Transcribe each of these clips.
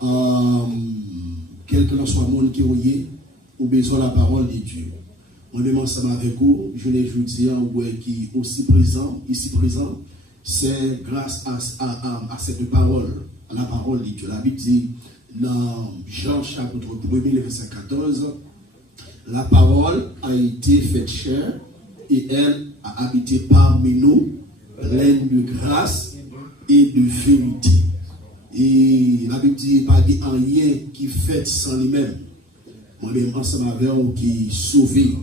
quel que soit le monde qui est, ou besoin de la parole de Dieu. On est ensemble avec vous, je l'ai dit, qui est aussi présent, ici présent, c'est grâce à cette parole, à la parole de Dieu. La Bible dit dans Jean chapitre 1, verset 14, la parole a été faite chair et elle a habité parmi nous, pleine de grâce et de vérité. Et la Bible dit, pas de rien qui fait sans lui-même. Moi-même, ensemble avec vous, qui est sauvé,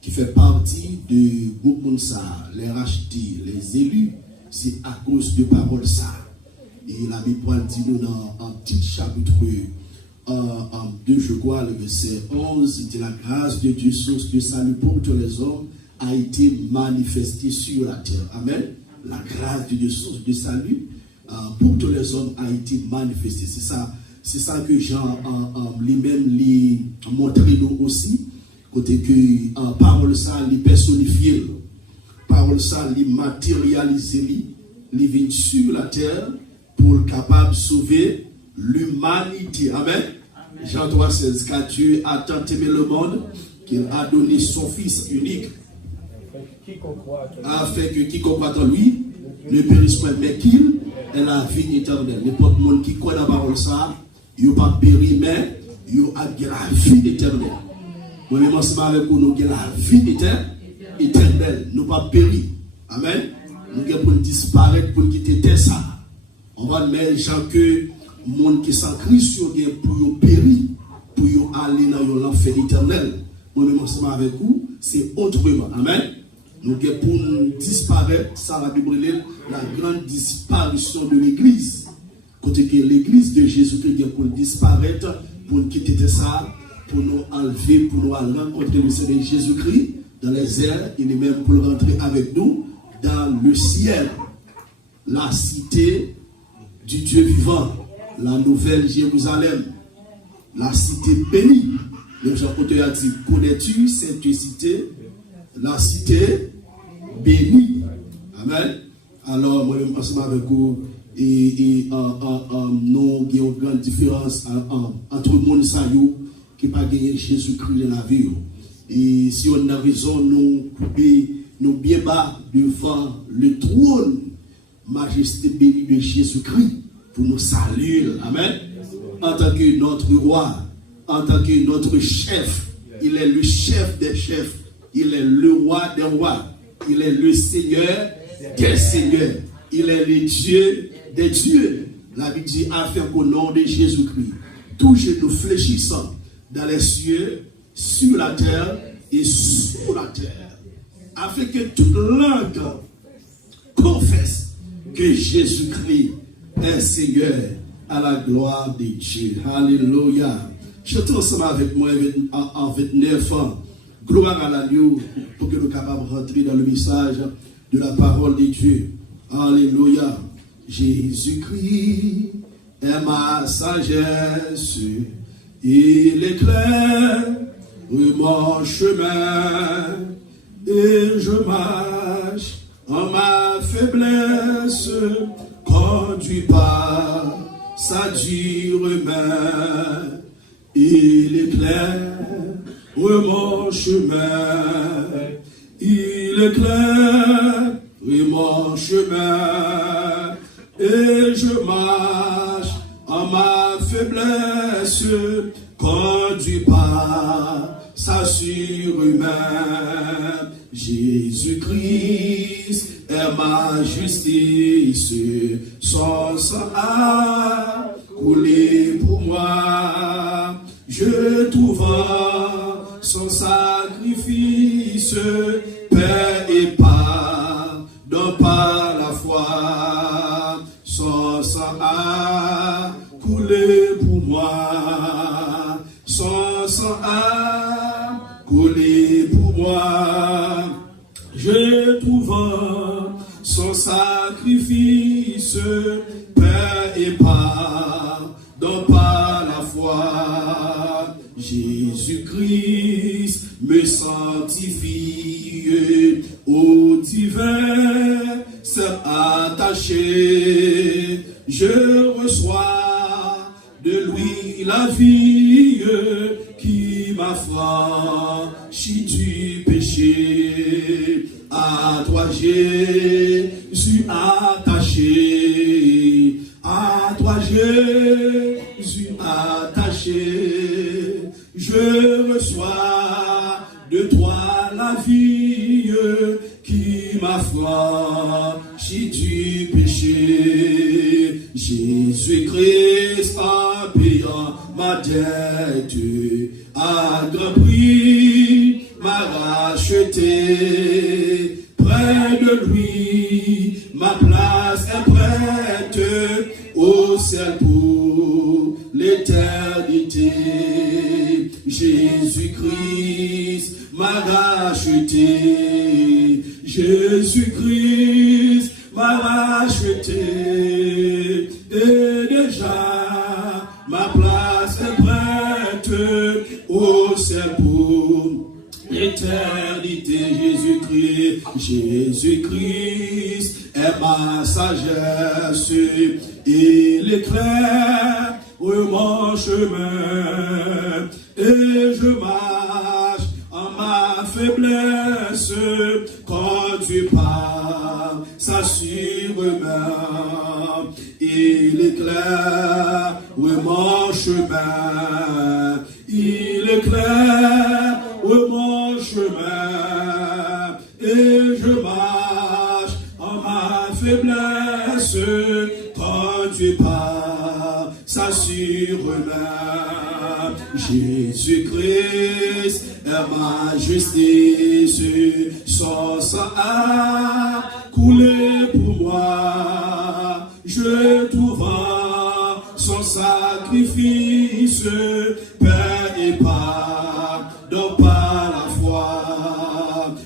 qui fait partie du groupe Mounsa, les rachetés, les élus, c'est à cause de parole ça. Et la Bible dit nous dans un petit chapitre 2, je crois, le verset 11, il dit la grâce de Dieu, source de salut pour tous les hommes, a été manifestée sur la terre. Amen. La grâce de Dieu, source de salut, pour tous les hommes a été manifestée. C'est ça que Jean lui-même lui montré nous aussi. Côté que parole ça, lui personnifié, parole ça, lui matérialisé, lui vient sur la terre pour être capable de sauver l'humanité. Amen. Jean 3,16, car Dieu a tant aimé le monde qu'il a donné son Fils unique afin que quiconque croit en lui ne périsse pas, mais qu'il ait la vie éternelle. N'importe monde qui croit dans la parole ça, il n'a pas péri, mais il a la vie éternelle. Nous sommes avec vous, nous avons la vie éternelle, nous pas péri. Amen. Nous avons disparaître pour quitter ça. On va mettre gens que les gens qui sont Christ pour périr, pour aller dans l'enfer éternel. Nous sommes avec vous, c'est autrement. Amen. Nous avons pour disparaître, ça la Bible la grande disparition de l'église. Côté que l'église de Jésus-Christ est pour disparaître, pour quitter ça, pour nous enlever, pour nous rencontrer le Seigneur Jésus-Christ dans les airs, il est même pour rentrer avec nous dans le ciel, la cité du Dieu vivant, la nouvelle Jérusalem, la cité bénie. Le Jean-Côté a dit, connais-tu cette cité, la cité bénie. Amen. Alors, moi, je pense avec vous, et nous avons une grande différence entre le monde qui n'a pas gagné Jésus-Christ dans la vie. Et si on a raison, nous bien bas devant le trône, majesté bénie de Jésus-Christ, pour nous saluer. Amen. En tant que notre roi, en tant que notre chef, il est le chef des chefs, il est le roi des rois, il est le Seigneur des seigneurs, il est le Dieu des dieux. La Bible dit, afin qu'au nom de Jésus-Christ, tous nous fléchissons dans les cieux, sur la terre et sous la terre, afin que toute langue confesse que Jésus-Christ est Seigneur, à la gloire de Dieu. Alléluia. Chantons ensemble avec moi en 29 ans. Gloire à l'agneau pour que nous soyons capables de rentrer dans le message de la parole de Dieu. Alléluia. Jésus-Christ est ma sagesse. Il éclaire mon chemin et je marche en ma faiblesse, conduit par sa dure main. Il éclaire mon chemin, il éclaire mon chemin et je marche en ma faiblesse, conduit par sa surhumain. Jésus-Christ est ma justice, son sang a coulé pour moi. Je trouve son sacrifice, paix et pardon par la foi. Son sang a coulé pour moi. Son sang a coulé pour moi. Je trouve son sacrifice, paix et pardon par la foi. Jésus-Christ me sanctifie au divin, c'est attaché. Je reçois de lui la vie qui m'a franchi du péché. À toi Jésus attaché, à toi Jésus attaché, je reçois de toi la vie qui m'a franchi du péché. Jésus-Christ a payé ma dette, à grand prix m'a racheté. Près de lui, ma place est prête au ciel pour l'éternité. Jésus-Christ m'a racheté. Jésus-Christ m'a racheté. Et déjà, ma place est prête au ciel pour l'éternité. Jésus-Christ est ma sagesse et l'éclair mon chemin, et je marche en ma faiblesse, conduit par sa sûrement. Il éclaire mon chemin, il éclaire mon chemin, et je marche en ma faiblesse, conduit par sa sûrement. Jésus-Christ est ma justice, son sang a coulé pour moi. Je trouve son sacrifice, paix et pardon par la foi.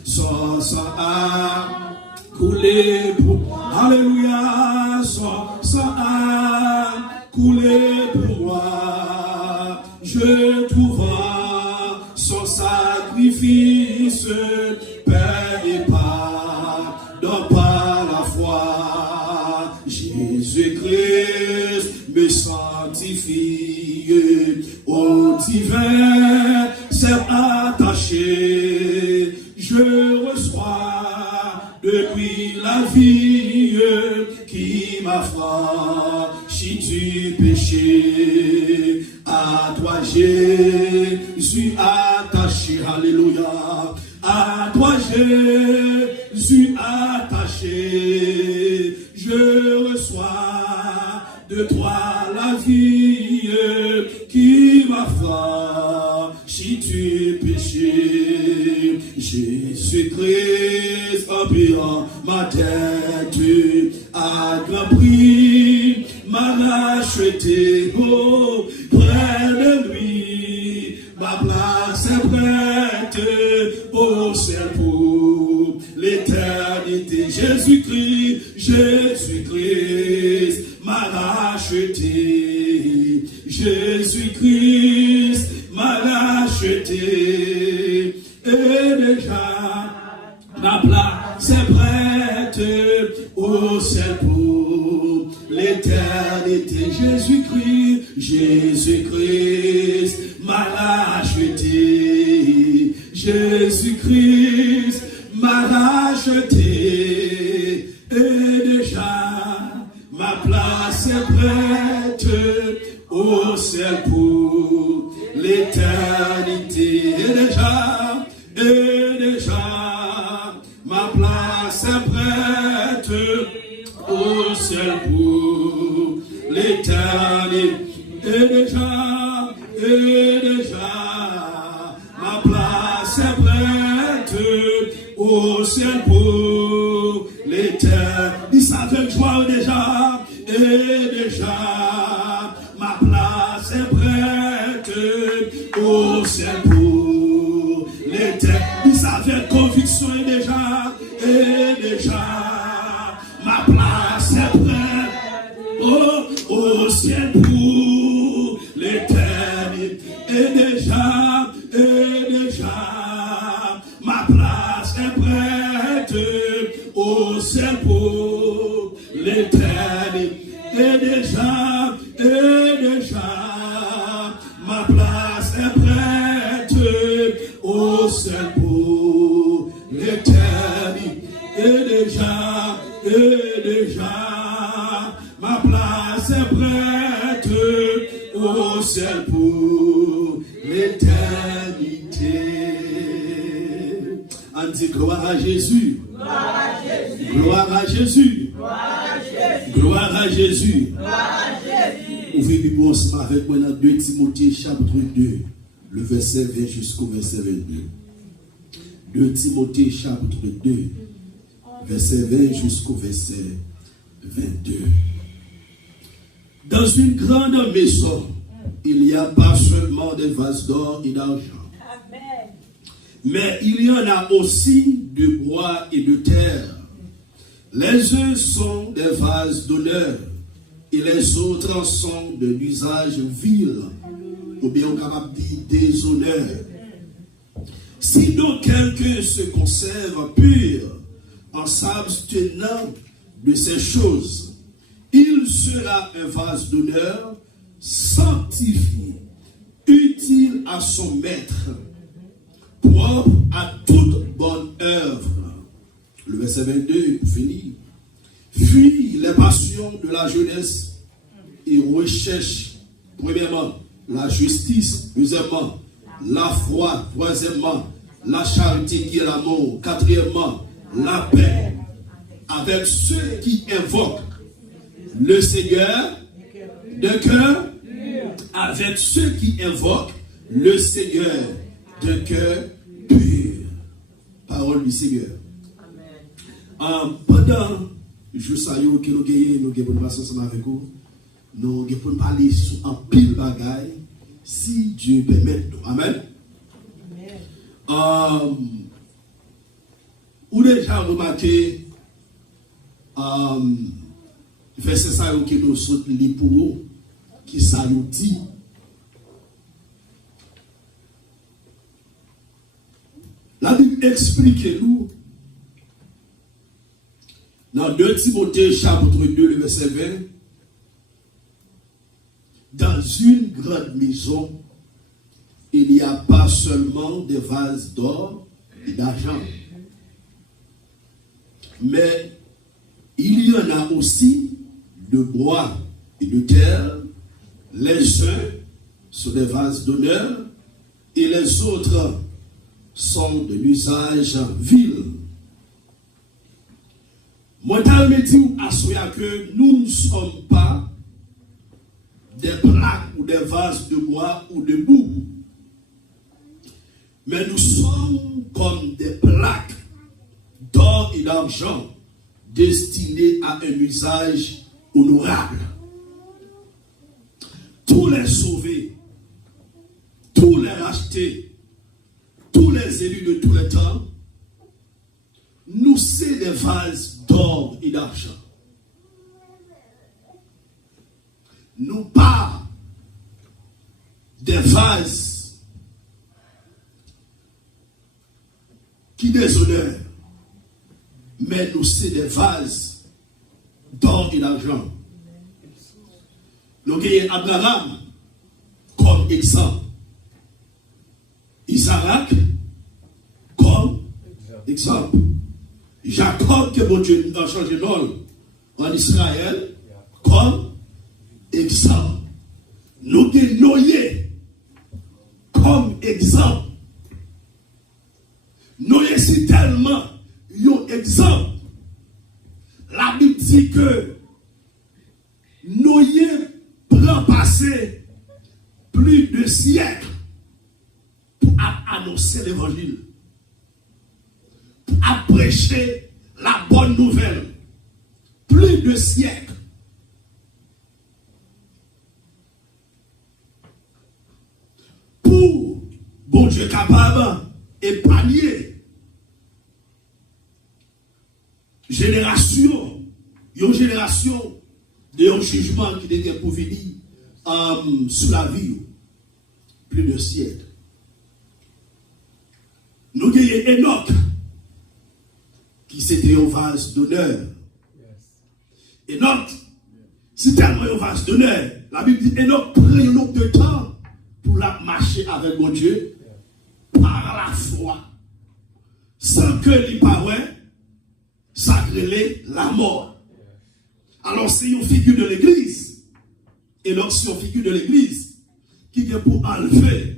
Son sang a coulé pour moi. Alléluia, son sang a coulé pour moi. Je trouve son sacrifice, paix et pardon par la foi. Jésus-Christ me sanctifie, au divin serre attaché. Je reçois de lui la vie qui m'a franchi du péché. À toi Jésus attaché, alléluia. À toi Jésus attaché, je reçois de toi la vie qui m'a franchi du péché. Jésus-Christ a payé ma dette, à grand prix m'a racheté. Oh, près de lui, ma place est prête au ciel pour l'éternité. Jésus-Christ, Jésus-Christ m'a racheté. Jésus-Christ m'a racheté. Et déjà, ma place est prête au ciel pour l'éternité. Jésus-Christ, Jésus-Christ m'a racheté. Jésus-Christ m'a racheté. Et déjà, ma place est prête au ciel pour l'éternité. Et déjà, ma place est prête au ciel pour l'éternité. Et déjà, ma place est prête au ciel pour l'éternité. Il savait joie déjà, et déjà, ma place est prête au ciel pour l'éternité. Il savait conviction déjà, et déjà, ma place est prête au ciel pour l'éternité. Et déjà, ma place est prête au ciel pour l'éternité. Et déjà, déjà, ma place est prête au ciel pour l'éternité. Et déjà, ma place est prête au ciel pour l'éternité. On dit gloire à Jésus. Gloire à Jésus. Gloire à Jésus. Ouvrez Bible ensemble avec moi dans 2 Timothée chapitre 2, le verset 20 jusqu'au verset 22. 2 Timothée chapitre 2, verset 20 jusqu'au verset 22. Dans une grande maison, il n'y a pas seulement des vases d'or et d'argent, mais il y en a aussi de bois et de terre. Les uns sont des vases d'honneur et les autres sont de l'usage vil, ou bien capable de dire déshonneur. Si donc quelqu'un se conserve pur en s'abstenant de ces choses, il sera un vase d'honneur, sanctifié, utile à son maître, propre à toute bonne œuvre. Le verset 22 pour finir. Fuis les passions de la jeunesse et recherche, premièrement, la justice, deuxièmement, la foi, troisièmement, la charité qui est l'amour, quatrièmement, la paix, avec ceux qui invoquent le Seigneur de cœur, avec ceux qui invoquent le Seigneur de cœur pur. Parole du Seigneur. Pendant je sais que nous avons passer avec vous, nous avons parler en pile bagaille, si Dieu permet. Amen. Vous avez déjà remarqué verset ça qui nous saute les pour vous, qui ça nous dit. La Bible explique-nous dans 2 Timothée chapitre 2, le verset 20, dans une grande maison, il n'y a pas seulement des vases d'or et d'argent, mais il y en a aussi de bois et de terre. Les uns sont des vases d'honneur et les autres sont de l'usage vil. Moi, je me dis que nous ne sommes pas des plaques ou des vases de bois ou de boue, mais nous sommes comme des plaques d'or et d'argent destinées à un usage honorable. Tous les sauvés, tous les rachetés, tous les élus de tous les temps, nous sommes des vases d'or et d'argent. Nous pas des vases qui déshonorent, mais nous sommes des vases d'or et d'argent. Nous avons Abraham comme exemple, Isaac comme exemple, Jacob que mon Dieu a changé de nom en Israël comme exemple. Nous avons Noé comme exemple. Noé c'est tellement un exemple. La Bible dit que Noé prend passé plus de siècles pour annoncer l'évangile, pour prêcher la bonne nouvelle. Plus de siècles. Pour bon Dieu capable d'épargner génération, une génération de un jugement qui était pour venir sur la vie. Plus de siècles. Nous avons Enoch, qui c'était un vase d'honneur. Enoch, c'est tellement un vase d'honneur la Bible dit, Enoch prend un autre de temps pour la marcher avec mon Dieu par la foi, sans que les parents s'agrélent la mort. Alors c'est une figure de l'église. Enoch c'est une figure de l'église qui vient pour enlever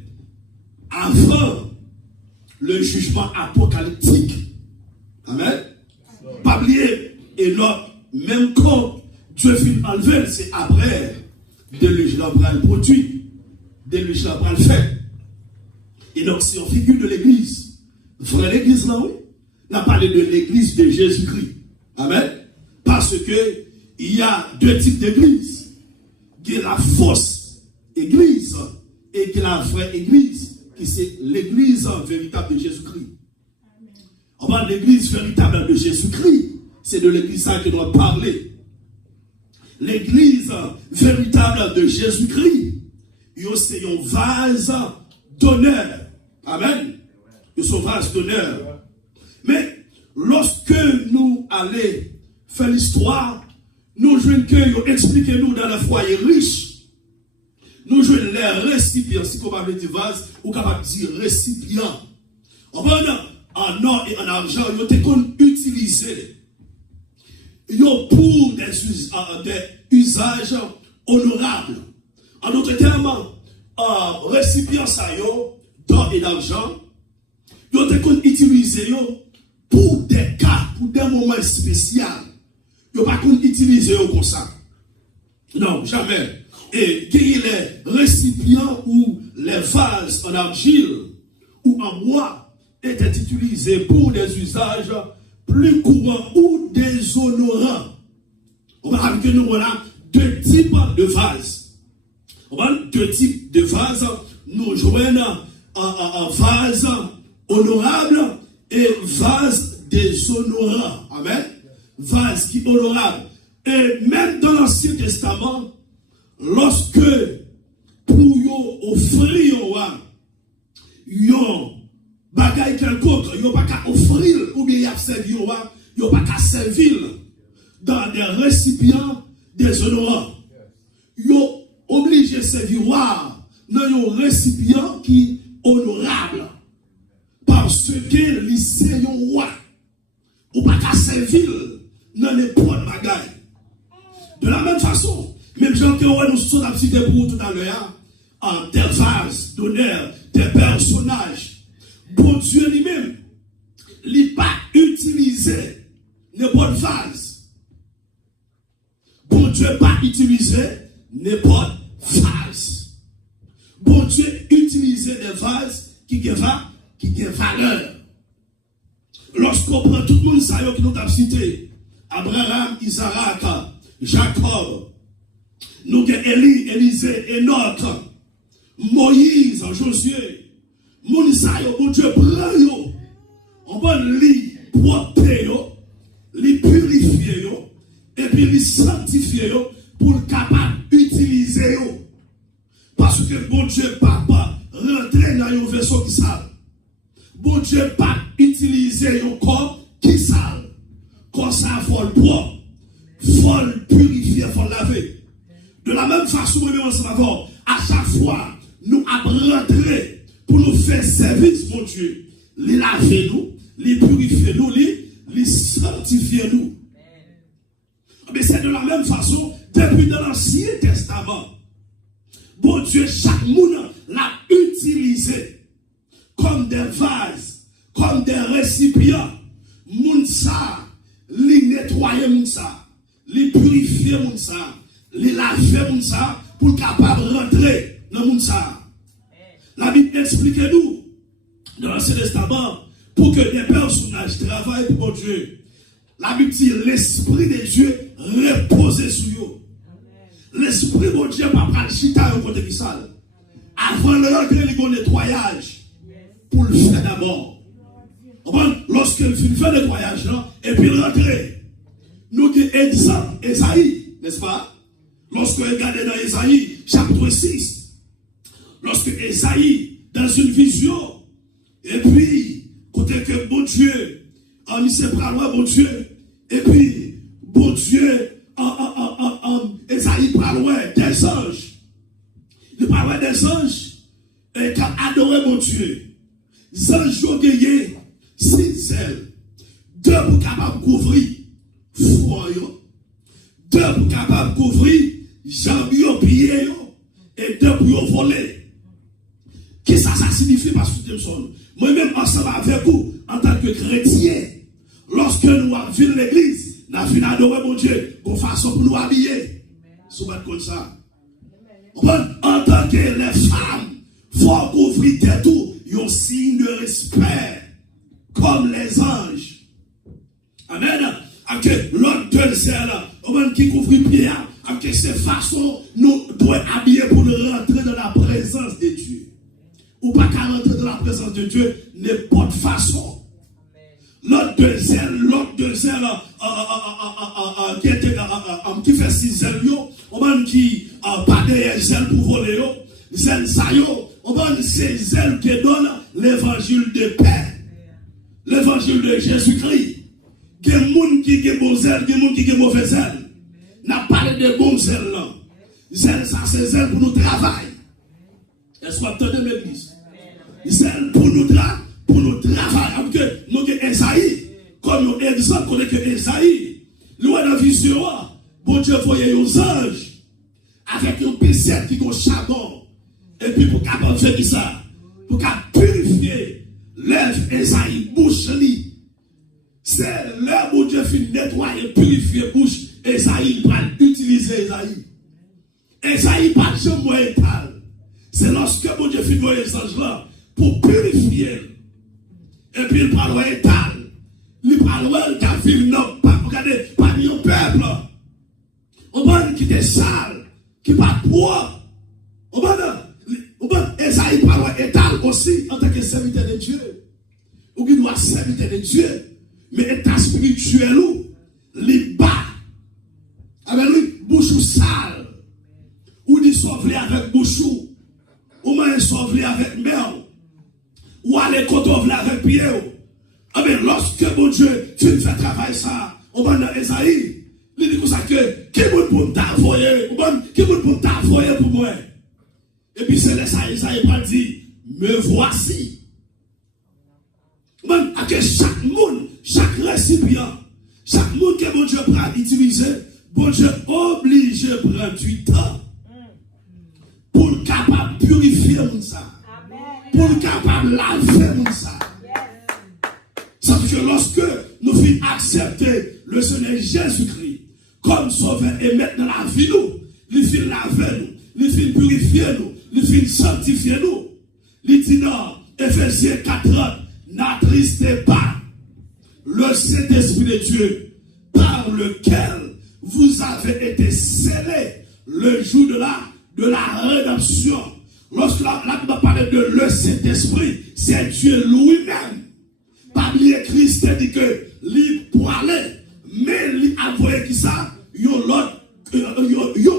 avant le jugement apocalyptique. Amen. Pas oublier Enoch, même quand Dieu finit enlever, c'est après déluge là le produit, déluge là le fait. Enoch c'est une figure de l'église. Frère l'église là, oui. On a parlé de l'église de Jésus-Christ. Amen. Parce que il y a deux types d'églises. Il y a la fausse église et la vraie église, qui c'est l'église véritable de Jésus-Christ. On parle de l'église véritable de Jésus-Christ. C'est de l'église que nous allons parler. L'église véritable de Jésus-Christ, c'est un vase d'honneur. Amen. C'est un vase d'honneur. Mais lorsque nous allons faire l'histoire, nous jouons que expliquez-nous dans le foyer riche. Nous jouons les récipients, si vous parlez du vase, ou capable de dire récipient. En or et en argent, ils ont été utilisés pour des usages honorables. En d'autres termes, récipients d'or et d'argent, ils ont été utilisés pour des cas, pour des moments spéciaux. Ils n'ont pas utilisé comme ça. Non, jamais. Et les récipients ou les vases en argile ou en bois étaient utilisés pour des usages plus courants ou déshonorants. On va dire que nous voilà deux types de vases. On va deux types de vases. Nous joignons un vase honorable et vase déshonorant. Amen. Vase qui est honorable. Et même dans l'Ancien Testament, lorsque pour offrir yon bagay quelconque, yon pas qu'à offrir ou bien y a servi yon pas qu'à servir dans des récipients déshonorants. Yon obligé de servir dans un récipient qui est honorable. Parce que c'est yon roi. Ou pas qu'à servir dans les points de bagay. De la même façon, même gens que nous sommes cité pour tout à l'heure, des vases d'honneur, des personnages. Bon Dieu lui-même, il n'a pas utilisé n'importe vase. Bon Dieu n'a pas utilisé n'importe vase. Bon Dieu utilisé des vases qui ont valeur. Lorsqu'on prend tout le monde ça qui nous a cité, Abraham, Isaac, Jacob, nous avons Élie, Élisée, Enoch, Moïse, Josué, Mounisayo, bon Dieu, prend on va les propter, les purifier, et puis les sanctifier pour le capable d'utiliser. Parce que bon Dieu, papa, rentrer dans un vaisseau qui sale. Bon Dieu, pas utiliser un corps qui sale. Comme ça, il faut le boire, il faut le purifier, il faut le laver. De la même façon, à chaque fois, nous rentrer pour nous faire service, mon Dieu. Les laver nous, les purifier nous, les sanctifier nous. Mais c'est de la même façon, depuis dans l'Ancien Testament. Bon Dieu, chaque monde l'a utilisé comme des vases, comme des récipients. Mounsa, les nettoyer Mounsa, les purifier Mounsa, les laver Mounsa, pour capable de rentrer dans Mounsa. La Bible explique-nous dans l'Ancien Testament pour que des personnages travaillent pour mon Dieu. La Bible dit l'Esprit de Dieu repose sur eux. L'Esprit de Dieu ne va pas le chita au côté du sale. Avant le rentrer, il y a un nettoyage pour le faire d'abord. Lorsque il fait le nettoyage, et puis rentrer, nous avons exemple Esaïe, n'est-ce pas? Lorsque vous regardez dans Esaïe, chapitre 6, lorsque Esaïe, dans une vision, et puis, côté que bon Dieu, il s'est pris loin, bon Dieu, et puis, bon Dieu, Esaïe prend loin des anges. pas des anges qui ont adoré mon Dieu. Les anges ont gagné 6 ailes. 2 pour capable couvrir foie, 2 pour capable couvrir jambes, pieds, et 2 pour voler. Qu'est-ce que ça signifie, Pasteur Jameson? Moi-même, ensemble avec vous, en tant que chrétien, lorsque nous venons à l'église, nous venons adorer mon Dieu, de façon pour nous habiller. C'est comme ça. En tant que les femmes, il faut couvrir tout, il y a un signe de respect, comme les anges. Amen. Avec l'autre de celle, qui couvre les pieds, avec ces façons, nous devons habiller pour rentrer dans la présence de Dieu. Ou pas qu'à rentrer dans la présence de Dieu, n'importe façon. L'autre de zèle, qui fait 6 zèles, qui pas de zèle pour voler, zèle ça, c'est zèle qui donne l'évangile de paix, l'évangile de Jésus-Christ. Il y a des gens qui ont bon zèle, il y a des gens qui ont mauvais zèle. N'a pas de bon zèle là. Zèle, ça c'est zèle pour nous travailler. Est-ce que vous entendez l'église? Zèle pour nous travailler. Parce que nous avons Esaïe, comme un exemple, qu'on est que Esaïe, nous avons une vision, bon Dieu voyait aux anges, avec un pécette qui est charbon, et puis pour capable faire ça, pour capable purifier, lève Esaïe, bouche li. C'est là où Dieu finit nettoyer, purifier bouche, Esaïe va utiliser Esaïe. Esaïe pas de jamais étal. C'est lorsque mon Dieu finit les anges là, pour purifier. Et puis il parle étal. Il parle qui a vu non, regardez, parmi un peuple. On va qui est sale, qui pas poids. On va Esaïe parle étal aussi en tant que serviteur de Dieu. Ou qui doit serviteur de Dieu. Mais état spirituel ou, li bas. Avec lui, bouchou sale. Ou dit sauver avec bouchou. Ou même sauver avec mère. Ou aller cotovler avec pied. Mais lorsque mon Dieu, tu fais travail ça, on va dans Esaïe. Il dit comme ça que, qui est pour t'envoyer? Qui est pour t'envoyer pour moi? Et puis c'est là ça, Esaïe va dire, me voici. Chaque monde, chaque récipient, chaque monde que mon Dieu prend utiliser, bon Dieu oblige de prendre du temps pour le capable de purifier ça, pour le capable de laver ça. Ça veut dire que lorsque nous finissons accepter le Seigneur Jésus-Christ comme sauveur et mettre dans la vie nous, il finit laver nous, il finit purifier nous, il finit sanctifier nous. Il dit non, Ephésiens 4:30. N'attristez pas le Saint-Esprit de Dieu par lequel vous avez été scellés le jour de la rédemption. Lorsque la Bible parle de le Saint-Esprit, c'est Dieu lui-même. Pas oublier Christ dit que lui pour aller, mais lui a envoyé qui ça? Yon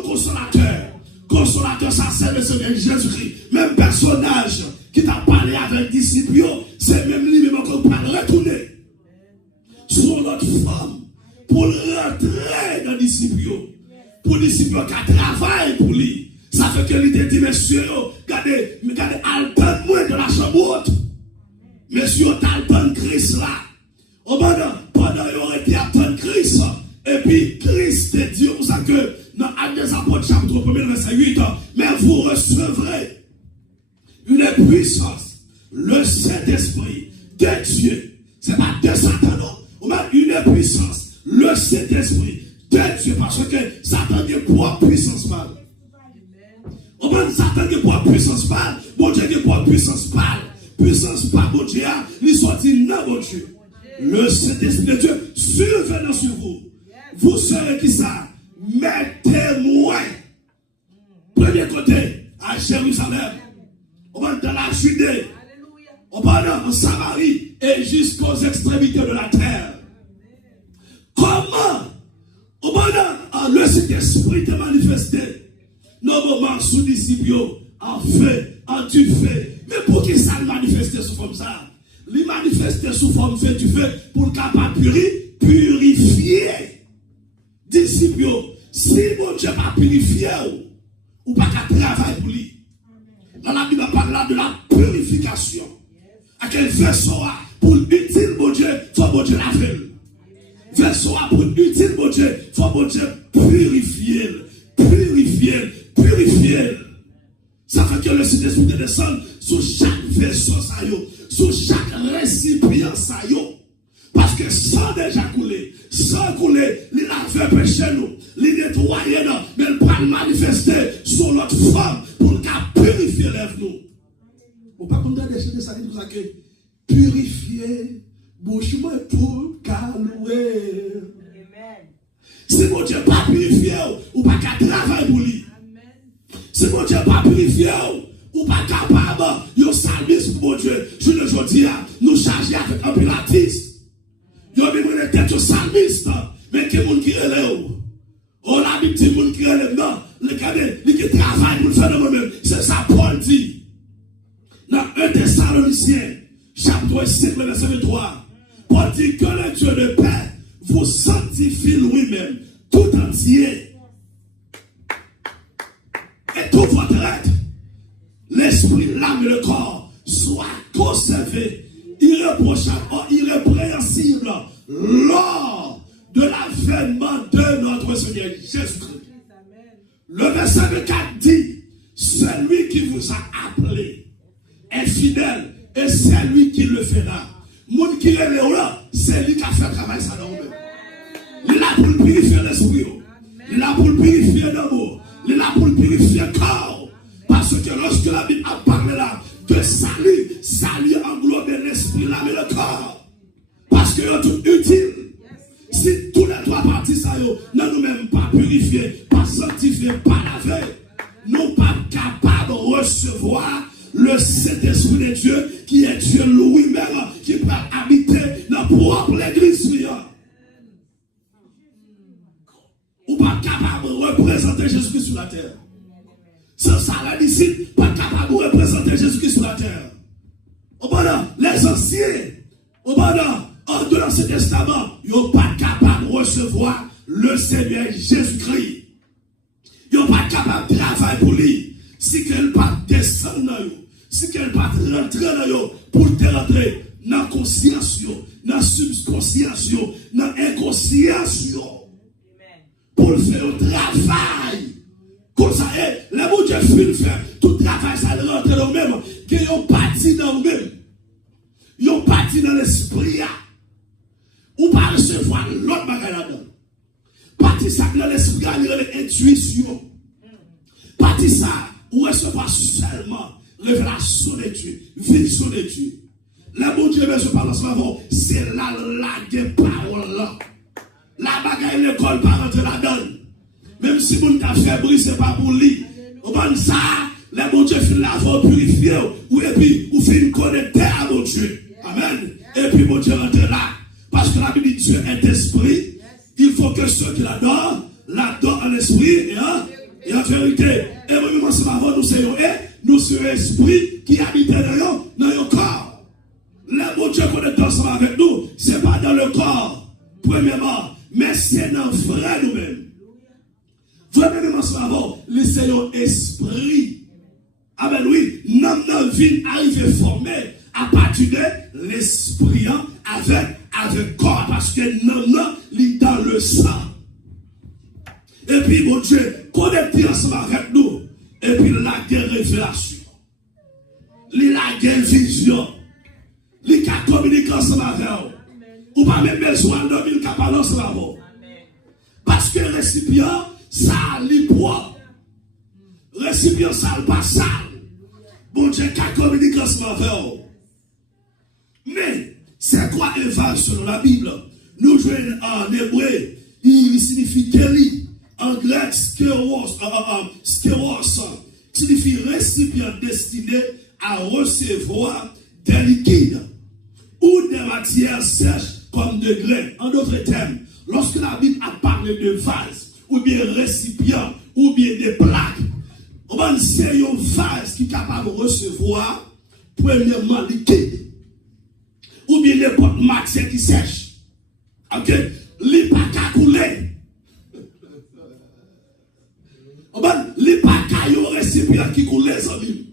consolateur. Consolateur, ça c'est le Seigneur Jésus-Christ. Même personnage qui t'a parlé avec disciples, c'est même lui-même encore pour retourner sur notre femme pour rentrer dans les disciples. Pour les disciples qui travaillent pour lui. Ça fait que lui te dit, messieurs, regardez, Alban, moi de la chambre haute. Messieurs, Alban Christ là. Pendant qu'il aurait été Alban Christ. Et puis Christ te dit pour ça que dans Actes des Apôtres, chapitre 1, verset 8, mais vous recevrez une puissance, le Saint-Esprit de Dieu. Ce n'est pas de Satan, non. On a une puissance, le Saint-Esprit de Dieu. Parce que Satan a pour puissance mal. On a Satan a pour puissance mal. Bon Dieu a pour puissance mal. Puissance pas, bon Dieu, il sortit non, bon Dieu. Le Saint-Esprit de Dieu survenant sur vous. Vous serez qui ça? Mes témoins. Premier côté, à Jérusalem. On va dans la Judée. On va en Samarie et jusqu'aux extrémités de la terre. Comment on va dans le Saint-Esprit te manifester? Nos moments sous disciples, en fait, en tu fais. Mais pour qui ça manifester sous forme ça? Il manifester sous forme fait du feu pour le capable purifier. Disciples, si mon Dieu pas purifié ou pas qu'à travailler pour lui. Dans la Bible, on parle de la purification. À quel vaisseau pour utile, mon Dieu, faut mon Dieu laver. Vaisseau pour utile, mon Dieu, faut mon Dieu purifier. Ça fait que le Saint-Esprit descend sur chaque vaisseau, sur chaque récipient, parce que sans déjà couler, il a fait péché nous, il nettoyer nous, mais il va manifester sur notre forme pour purifier nous. On ne peut pas comme des ça dit que purifier, bouche pour calouer. Si mon Dieu pas purifié, ou pas qu'à travailler pour lui. Si mon Dieu pas purifié, ou pas capable, yo salmis pour mon Dieu. Je ne dis pas, nous charger avec un pilatiste. Yo même on est tête au salmiste, mais que moun qui relève. On a dit que moun qui relève non, le cadre, il qui travaille pour faire de moi-même. C'est ça Paul dit. Dans 1 Thessaloniciens, chapitre 5, verset 3, Paul dit que le Dieu de paix vous sanctifie lui-même, tout entier. Et tout votre être, l'esprit, l'âme et le corps, soient conservés, irréprochables, irrépréhensibles, lors de l'avènement de notre Seigneur Jésus-Christ. Le verset 4 dit, celui qui vous a appelé est fidèle et c'est lui qui le fera. Moun qui est là, c'est lui qui a fait le travail ça dans nous. Il est là pour purifier l'esprit. Il est là pour purifier l'amour. Il est là pour purifier le corps. Parce que lorsque la Bible a parlé là de salut englobe l'esprit, l'âme et le corps. Parce que c'est tout utile. Si tous les trois parties ça ne nous même pas purifier, pas sanctifier, pas laver, nous pas capables de recevoir le Saint-Esprit de Dieu qui est Dieu lui-même qui peut habiter dans la propre église. Ou pas capable de représenter Jésus-Christ sur la terre. Sans ça, la disciple, pas capable de représenter Jésus-Christ sur la terre. Au pendant les anciens, au pendant de l'Ancien Testament, ils n'ont pas capable de recevoir le Seigneur Jésus-Christ. Ils n'ont pas capable de travailler pour lui. Si qu'elle pas descendre dans eux, si qu'elle pas rentrer dans eux, pour te rentrer dans la conscience, dans la subconscience, dans l'inconscience, pour faire le travail. Comme ça, les mots de Dieu faire tout le travail, ça rentre dans nous-mêmes, qu'ils ont parti dans nous-mêmes. Ils ont parti dans l'esprit. Ou pas recevoir l'autre bagage là-dedans. Parti ça dans l'esprit, il y a l'intuition. Parti ça, ou recevoir seulement révélation de Dieu, vision de Dieu. Le bon Dieu, je parle en ce moment, c'est là la parole là. La bagaille l'école pas rentrer là-dedans. Même si vous avez fait bris, ce n'est pas pour lui. Au bon ça, le bon Dieu fait la voix purifiée. Et puis, vous faites connecter à mon Dieu. Amen. Et puis, mon Dieu rentre là. Parce que la Bible dit Dieu est esprit. Il faut que ceux qui l'adorent en esprit et en vérité. Et moi-même, en ce moment, nous sommes esprit qui habite dans le corps. Le bon Dieu qu'on est ensemble avec nous, ce n'est pas dans le corps, premièrement, mais c'est dans le vrai nous-mêmes. Vraiment, en ce moment, le Seigneur esprit. Amen, oui, nous vie arrive formé à partir de l'esprit avec corps, parce que nous lit dans le sang. Et puis, mon Dieu, connecté ensemble avec nous. Et puis, la guerre révélation. La guerre vision. Les cas communiquent ensemble avec vous. Ou pas même besoin de 2000 cas parler ensemble avec vous. Parce que le récipient, ça lit propre. Le récipient, ça le pas sale. Bon Dieu, qui communique ensemble avec vous. Mais, c'est quoi Eva selon la Bible? Nous jouons en hébreu, il signifie Kelly. En grec, skeros, signifie récipient destiné à recevoir des liquides ou des matières sèches comme de grains. En d'autres termes, lorsque la Bible a parlé de vase, ou bien récipient, ou bien des plaques, c'est un vase qui est capable de recevoir, premièrement, liquide. Ou bien les potes matières qui sèchent. Ok? Les pas qu'à couler. Les pas qu'à y récipient qui coule les amis.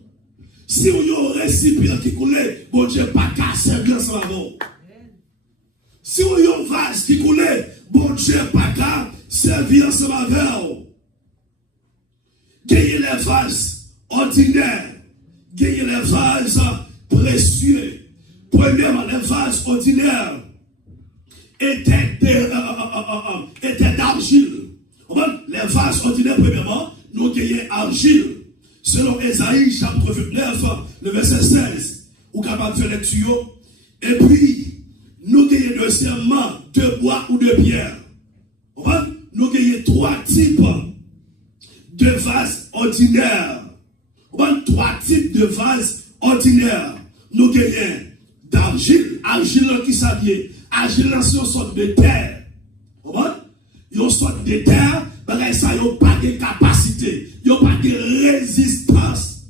Si vous avez un récipient qui coule, bon Dieu pas qu'à servir ensemble avec vous. Si vous avez un vase qui coule, bon Dieu pas qu'à servir ensemble avec vous. Gagnez les vases ordinaires, gagnez les vases précieux. Premièrement, les vases ordinaires étaient d'argile. Les vases ordinaires, premièrement, nous gagnons argile. Selon Esaïe, chapitre 29, le verset 16, ou capable de faire lecture. Et puis, nous gagnons deuxièmement de bois ou de pierre. Nous gagnons trois types de vases ordinaires. Trois types de vases ordinaires. Nous gagnons d'argile. Argile qui s'habille. Argile, c'est une sorte de terre. Une sorte de terre, mais ça n'a pas de capacité. Il n'y a pas de résistance.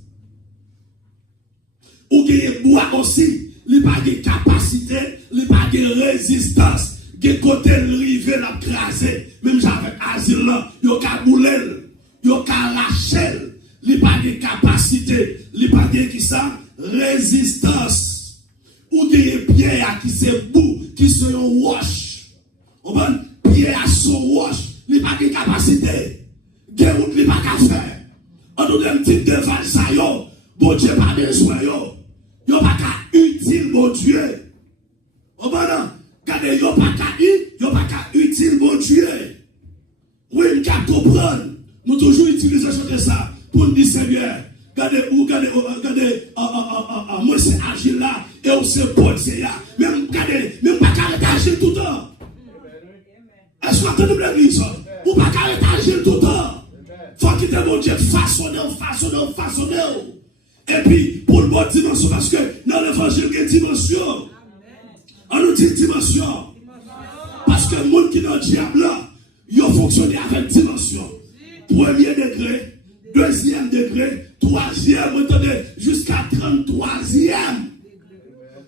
Ou gagnez bois aussi. Il n'y a pas de capacité. Il n'y a pas de résistance. Il y a côté rivé la crasé. Même avec asile là, il y a qu'à bouler. Il y a qu'à lâcher. Il n'y a pas de capacité. Il n'y a pas de qui ça? Résistance. Ou gagnez pierre qui se boue, qui se wash. Pierre à son wash. Il n'y a pas de capacité. Il n'y a pas de faire. En tout cas, type de valsa, bon Dieu pas besoin, il n'y a pas qu'à utile, bon Dieu. Regardez, il n'y a pas qu'à utile, bon Dieu. Oui, il y a comprendre. Nous toujours utilisons ça pour nous dire, Seigneur, regardez, moi c'est agile là, et on se porte, c'est là. Même pas qu'à agile tout le temps. Est-ce que vous entendez l'église? Ou pas qu'à agile tout le temps. Faut quitter mon Dieu, façonner. Et puis, pour le bon dimension, parce que dans l'évangile, il y a une dimension. On nous dit dimension. Parce que le monde qui est dans le diable, il a fonctionné avec dimension. Premier degré, deuxième degré, troisième, jusqu'à 33e.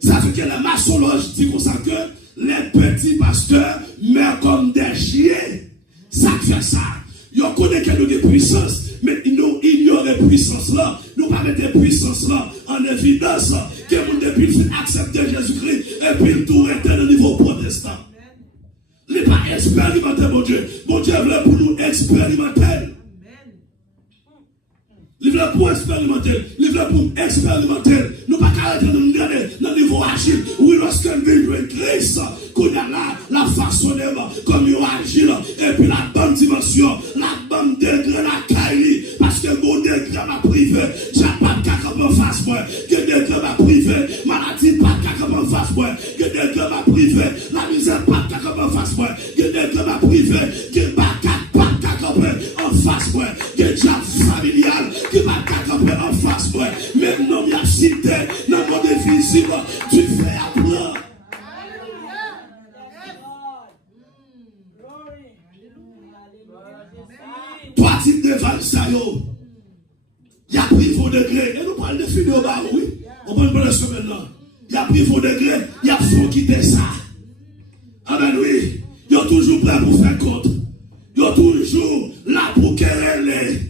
Ça fait que la maçonnerie dit comme ça que les petits pasteurs meurent comme des chiens. Ça fait ça. Ils connaissent qu'il y a des puissances, mais nous ignorons les puissances là. Nous ne mettons pas puissances là en évidence. Que nous depuis accepter Jésus-Christ et puis tout rester au niveau protestant. Il n'est pas expérimenté, mon Dieu. Mon Dieu veut pour nous expérimenter. Il veut pour expérimenter. Il veut pour expérimenter. Nous ne pouvons pas arrêter de nous regarder dans le niveau agile. Oui, lorsque nous vivons Christ, qu'on a là, la façonner comme il agile. Et puis la bonne dimension, la bonne degré, la caille. Parce que mon degré m'a privé. J'ai pas de caca en face moi. Que degré m'a privé. Maladie, pas de caca en face moi. Que degré m'a privé. La misère, pas de caca en face moi. Que degré m'a privé. Que pas de caca en face moi. Que diable familial. Qui va t'accompagner en face, moi. Même non, il y a cité dans mon déficit, tu fais apprendre. Trois types de valsa, il y a pris vos degrés. Et nous parlons de finir au bas, oui. On parle de la semaine là. Il y a pris vos degrés, il y a faut quitter ça. Amen, oui. Ils sont toujours prêts pour faire compte. Ils sont toujours là pour quereller.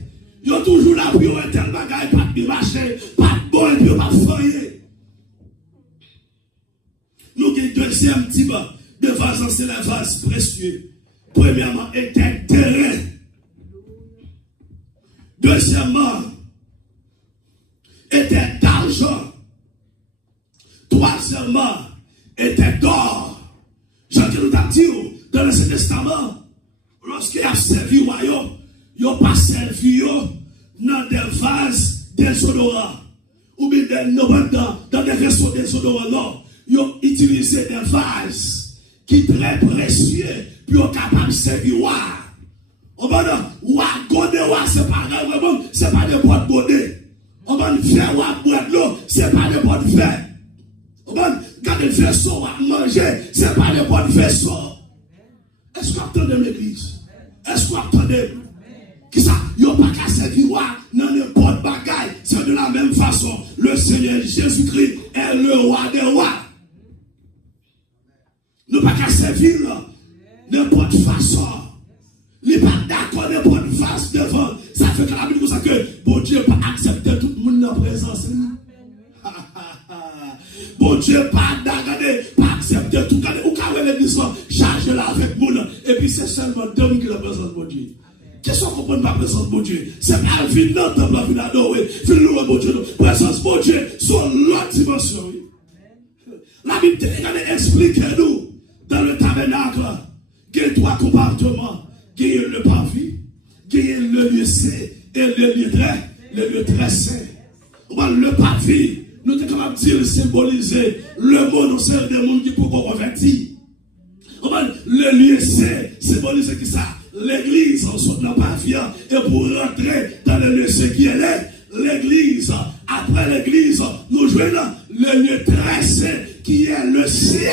Ils sont toujours là pour un tel bagage, pas de marché, pas de bon, et puis pas de foyer. Nous avons un deuxième type de vase, c'est les vases précieux. Premièrement, était terrain. Deuxièmement, était d'argent. Troisièmement, était d'or. Jean-Pierre nous a dit dans l'Ancien Testament, lorsqu'il a servi au royaume, ils n'ont pas servi dans des vases désodorants. Ou bien dans des vaisseaux désodorants. Non. Ils ont utilisé des vases qui sont très précieux. Puis ils sont capables de servir. C'est pas vraiment, c'est pas des boîtes bonnet. On va faire boire de l'eau, c'est pas des boîtes verres. On va garder le vaisseau à manger, c'est pas des boîtes vaisseaux. Est-ce que vous entendez l'église? Est-ce que vous entendez? Qui ça? Il n'y a pas qu'à servir dans n'importe bagaille. C'est de la même façon. Le Seigneur Jésus-Christ est le roi des rois. Nous pas qu'à servir n'importe façon. Il n'est pas d'accord n'importe face devant. Ça fait que la Bible dit que bon Dieu n'a pas accepté tout le monde dans la présence. Dieu, pas d'accorder, pas accepter tout. Ou quand l'église chargée là avec moun, et puis c'est seulement d'homme qui représente mon Dieu. Qu'est-ce qu'on comprend pas présence mon Dieu? C'est pas venir dans le temple, venir adorer, venir louer mon Dieu. Présence mon Dieu, sur l'autre dimension. La Bible explique-nous dans le tabernacle, qu'il y a 3 compartiments, qu'il y a le parvis, qu'il y a le lieu saint et le lieu très saint. Le parvis, nous sommes capables de dire, symboliser le monde au sein des mondes qui pourront convertir. Le lieu saint, symboliser qui ça? L'église, on sort dans le parvis, et pour rentrer dans le lieu saint qui est l'église, après l'église, nous jouons le lieu très saint qui est le ciel.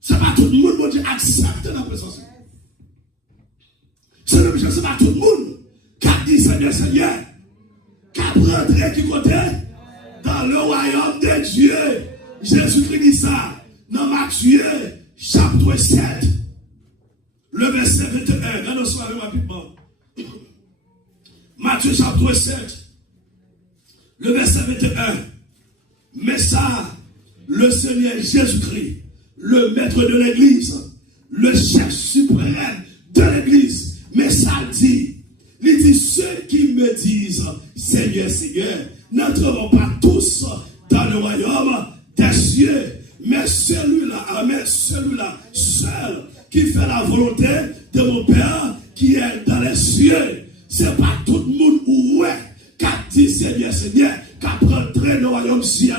C'est pas tout le monde, mon Dieu, accepte la présence. C'est pas tout le monde qui a dit Seigneur, Seigneur, qui a rentré qui côté dans le royaume de Dieu. Jésus-Christ dit ça dans Matthieu, chapitre 7, le verset 21. Regardons ça rapidement. Matthieu, chapitre 7, le verset 21. Mais ça, le Seigneur Jésus-Christ, le maître de l'église, le chef suprême de l'église, mais ça dit, il dit, ceux qui me disent, Seigneur, Seigneur, n'entreront pas tous dans le royaume des cieux, mais celui-là, amen, celui-là, seul, qui fait la volonté de mon Père qui est dans les cieux. C'est pas tout le monde ouais, qui a dit, Seigneur, Seigneur, qui a rentré dans le royaume ciel.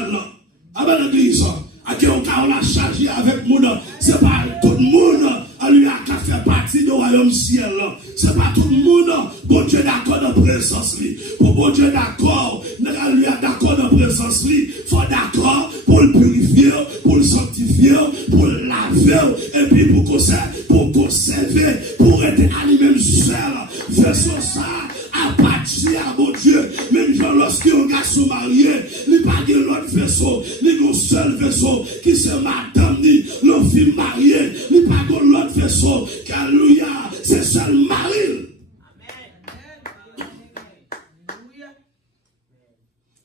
Amen, l'église. À qui on a chargé avec mon nom. C'est pas tout le monde lui a fait partie du royaume ciel. C'est pas tout le monde. Bon Dieu d'accord dans la présence. Pour bon Dieu d'accord, lui a d'accord dans la présence. Il faut d'accord pour le purifier, pour le sanctifier, pour le laver, et puis pour conserver, pour être animé seul. Faisons ça. À partir à mon Dieu, même genre lorsqu'il y a un garçon marié, il n'y a pas l'autre vaisseau, il y a un seul vaisseau qui se madame, le fille marié, il n'y a pas l'autre vaisseau, alléluia, c'est seul mari.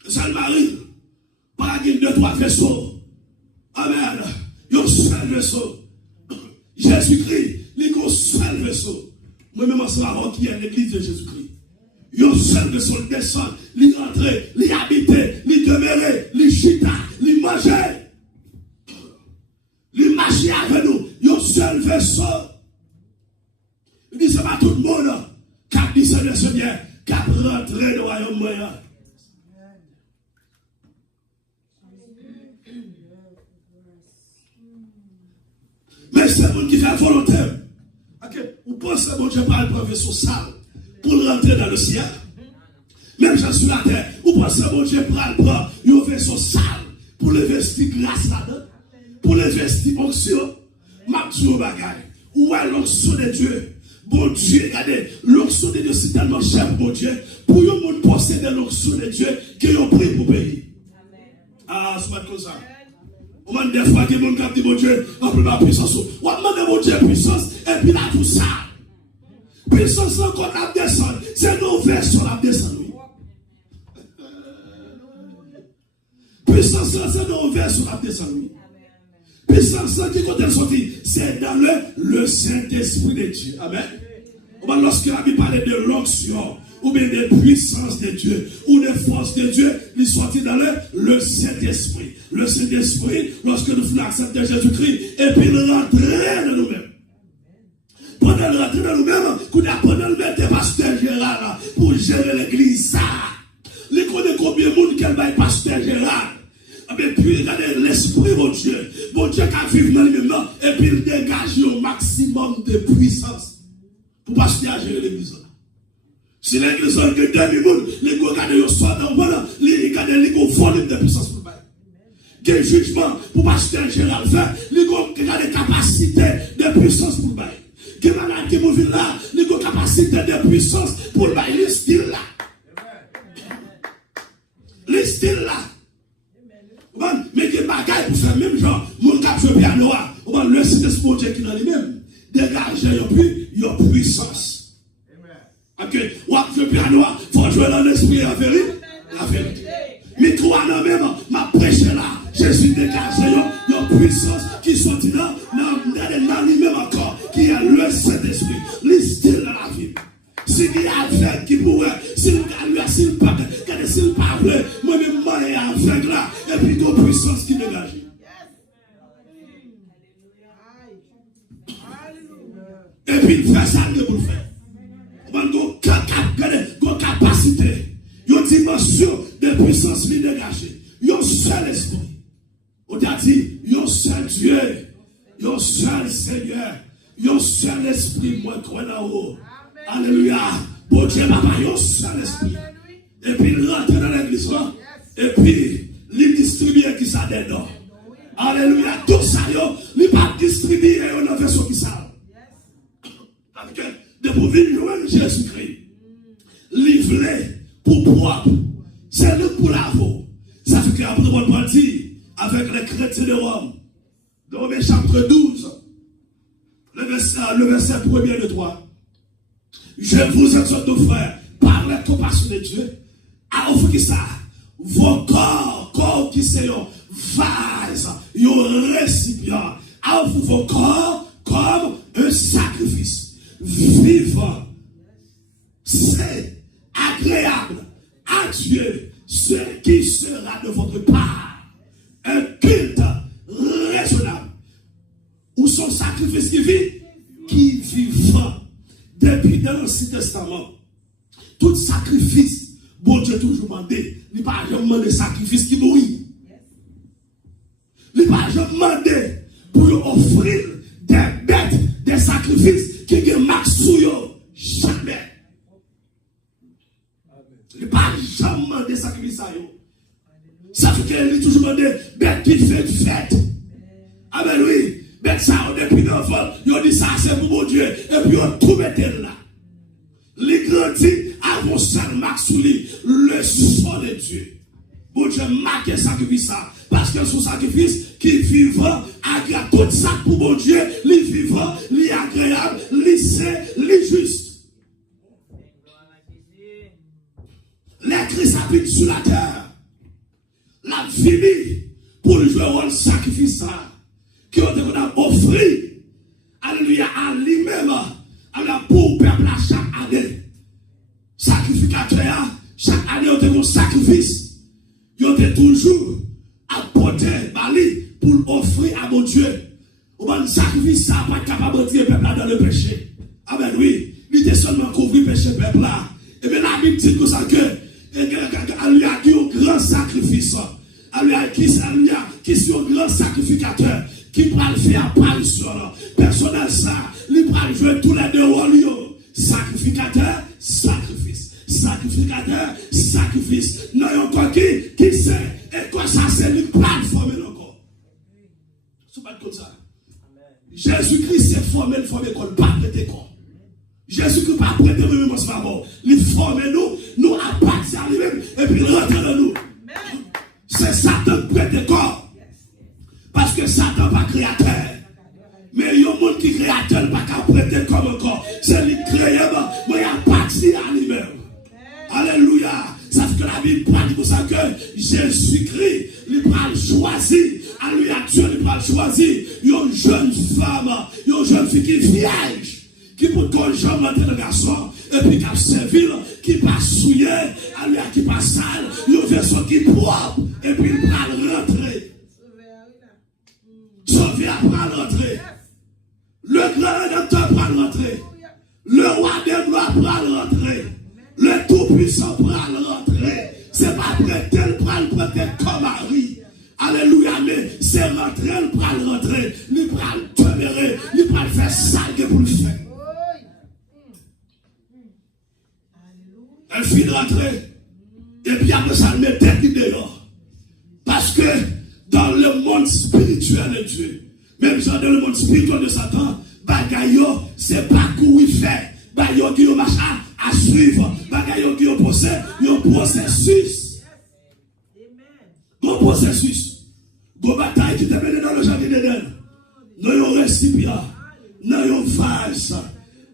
Seul mari, pas qu'il y a 2-3 vaisseaux. Amen. Il y a un seul vaisseau. Jésus-Christ, il y a un seul vaisseau. Moi-même, c'est avant qui est l'église de Jésus-Christ. Yon seul de son descend, li rentrer, li habiter, li demeurer, li chita, li manger. Li marcher avec nous. Yon seul vaisseau. Il dit, c'est pas tout le monde qui a dit Seigneur, Seigneur, qui a rentré dans le royaume moyen. Mais c'est le monde qui fait volonté. Vous pensez que mon Dieu parle pour un vaisseau sale pour rentrer dans le ciel? Même gens sur la terre, vous pensez que mon Dieu parle pour un vaisseau sale pour le vestir grâce là-dedans, pour le vestir onction? M'abdou bagaille. Où est l'onction de Dieu? Bon Dieu, regardez, l'onction de Dieu c'est tellement cher, bon Dieu, pour yon monde posséder l'onction de Dieu qui ont pris pour payer. Ah, c'est pas comme ça. On demande des fois que mon cap dit, mon Dieu, on peut pas puissance. On demande mon Dieu puissance, et puis là tout ça. Puissance encore la descend. C'est nos versions la descend. Puissance c'est nos versions la descend. Puissance qui compte sortir, c'est dans le Saint-Esprit de Dieu. Amen. Lorsque la Bible parle de l'onction, ou bien de puissance de Dieu, ou de force de Dieu, il sortit dans le Saint-Esprit. Le Saint-Esprit, lorsque nous voulons accepter Jésus-Christ, et puis nous rentrer dans nous-mêmes. Pendant le rentrer dans nous-mêmes, pendant le mettre pasteur Gérard pour gérer l'église, ça. Il connaît combien de monde qu'elle va pasteur Gérard. Et puis, regardez l'esprit, mon Dieu qui a vécu dans lui-même, et puis il dégage au maximum de puissance pour pasteur gérer l'église. Si l'église a que dernier monde, les gars regardent le soir dans le monde, les regardent les gars volume de puissance pour le bail. Quel jugement pour pasteur Gérard faire, les gars regardent les capacités de puissance pour le bail. Quel malade qui mouve là, les gars capacités de puissance pour le bail, les styles là. Les styles là. Mais qui bagaille pour faire même genre, mon cap jouer piano, le Saint-Esprit qui dans lui-même, dégager une puissance. Ok, ou jouer piano, il faut Bon Dieu dans l'esprit la vérité. Mais toi non même, ma prêche là, Jésus dégagé une puissance qui sortit dans lui-même encore, qui est le Saint-Esprit, l'estime dans la vie. S'il y a aveugle qui pourrait, s'il pas vrai, moi-même, moi, est aveugle là, et puis une puissance qui dégage. Et puis il fait ça pour le faire. Une capacité, une dimension de puissance qui dégage. Un seul esprit. On a dit, un seul Dieu, un seul Seigneur, un seul esprit, moi, toi là-haut. Alléluia. Bon Dieu, papa, un seul esprit. Et puis il rentre dans l'église, et puis il distribue qui ça dedans. Alléluia. Tout ça, il va distribuer dans le vaisseau qui ça. Parce que, depuis que Jésus-Christ, livré pour propre, c'est le pour l'avou. Ça fait qu'après le bon dit, avec les chrétiens de Rome, dans Romains chapitre 12, le verset 1er de 3. Je vous exhorte, frères, par la compassion de Dieu, à offrir ça, vos corps qui sont vase, un récipient, à offrir vos corps comme un sacrifice vivant, c'est agréable à Dieu, ce qui sera de votre part un culte raisonnable, ou son sacrifice qui vivant. Depuis dans l'Ancien Testament, tout sacrifice, bon Dieu toujours demandé, il n'y a pas demandé sacrifice qui mourit. Il n'y a pas demandé pour offrir des bêtes, des sacrifices qui ont max sur eux. Jamais. Il n'y a pas jamais demandé sacrifice à eux. Ça fait qu'il a toujours demandé bêtes qui fait fête. Amen, oui. Mais ça, depuis l'enfant, ils ont dit ça, c'est pour mon Dieu. Et puis, on trouve là. Les grandis, avant ça, marque sous lui, le son de Dieu. Bon Dieu, marque sacrifice ça. Parce que son sacrifice, qui est vivant, agréable, tout ça pour mon Dieu, les vivant, les agréable, les saint, les juste. Les Christ habitent sur la terre. La vie, pour le jouer un sacrifice ça. Qui ont offert, alléluia, à lui-même, pour le peuple à chaque année. Sacrificateur, chaque année, ils ont un sacrifice. Ils ont toujours apporté pour offrir à mon Dieu. On sacrifice ça, pas capable de dire le peuple dans le péché. Amen, oui. Il était seulement couvrir le péché, peuple là. Et bien la Bible dit que ça, alléluia, qui ont un grand sacrifice. Alléluia, qui est un grand sacrificateur. Qui va le faire apparition. Personnel ça, il va jouer tous les deux rôles. Sacrificateur, sacrifice. Sacrificateur, sacrifice. Non, il y a encore qui sait. Et quoi ça, c'est une plateforme encore. C'est pas comme ça. Jésus-Christ s'est formé qu'on pas prêter corps. Jésus-Christ pas prêter nous-mêmes, c'est pas bon. Il forme nous à partir de lui-même, et puis il rentre dans nous. C'est Satan prêter corps. Parce que Satan n'est pas créateur. Mais il y a un monde qui est créateur, pas qu'à prêter comme un corps. C'est lui créé, mais il a parti à lui-même. Alléluia. Ça fait que la Bible parle pour ça que Jésus-Christ, il va choisir. Alléluia, Dieu, il va choisir une jeune femme, une jeune fille qui est vierge, qui peut conjoindre entre le garçon, et puis qui a servi, qui passe souillé, alléluia, qui passe sale, une version qui est propre, et puis il va rentrer. Sauvé après rentrer. Le grand rédempteur prend rentrer. Le roi des gloires prend rentrer. Le tout-puissant prend rentrer. C'est pas prêter, il prend prêter comme Marie. Alléluia, mais c'est rentrer, il prend rentrer. Il prend demeurer. Il prend faire ça pour le faire. Elle finit de rentrer. Et puis après ça, elle met tête dehors. Parce que dans le monde spirituel de Dieu, même dans le monde spirituel de Satan, bagayo, c'est pas où il fait. Bagayo qui est machin à suivre. Bagayo qui est un processus. Un processus. Une bataille qui te mène dans le jardin d'Éden. Dans un récipient. Dans un vase.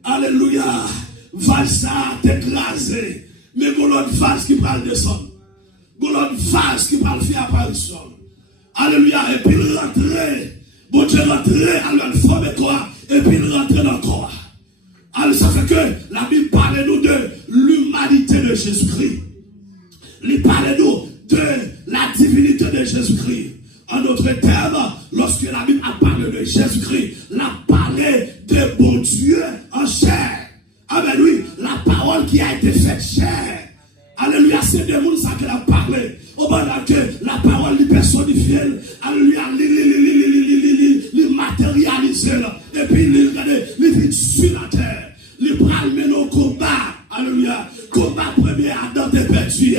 Alléluia. Vase ça t'écrasé. Mais l'autre vase qui parle descendre. L'autre vase qui parle faire apparition. Alléluia. Et puis il rentrait. Bon Dieu rentrait à leur forme quoi. Et puis il rentrait dans le corps. Alors ça fait que la Bible parle nous de l'humanité de Jésus-Christ. Il parle nous de la divinité de Jésus-Christ. En d'autres termes, lorsque la Bible a parlé de Jésus-Christ, elle a parlé de bon Dieu en chair. Amen, oui, la parole qui a été faite chair. Alléluia, c'est des gens qui a parlé. Au moment que la parole est personnifiée, alléluia, il matérialisé, et puis il vit sur la terre. Il prend le combat, alléluia, combat premier Adam de perdu,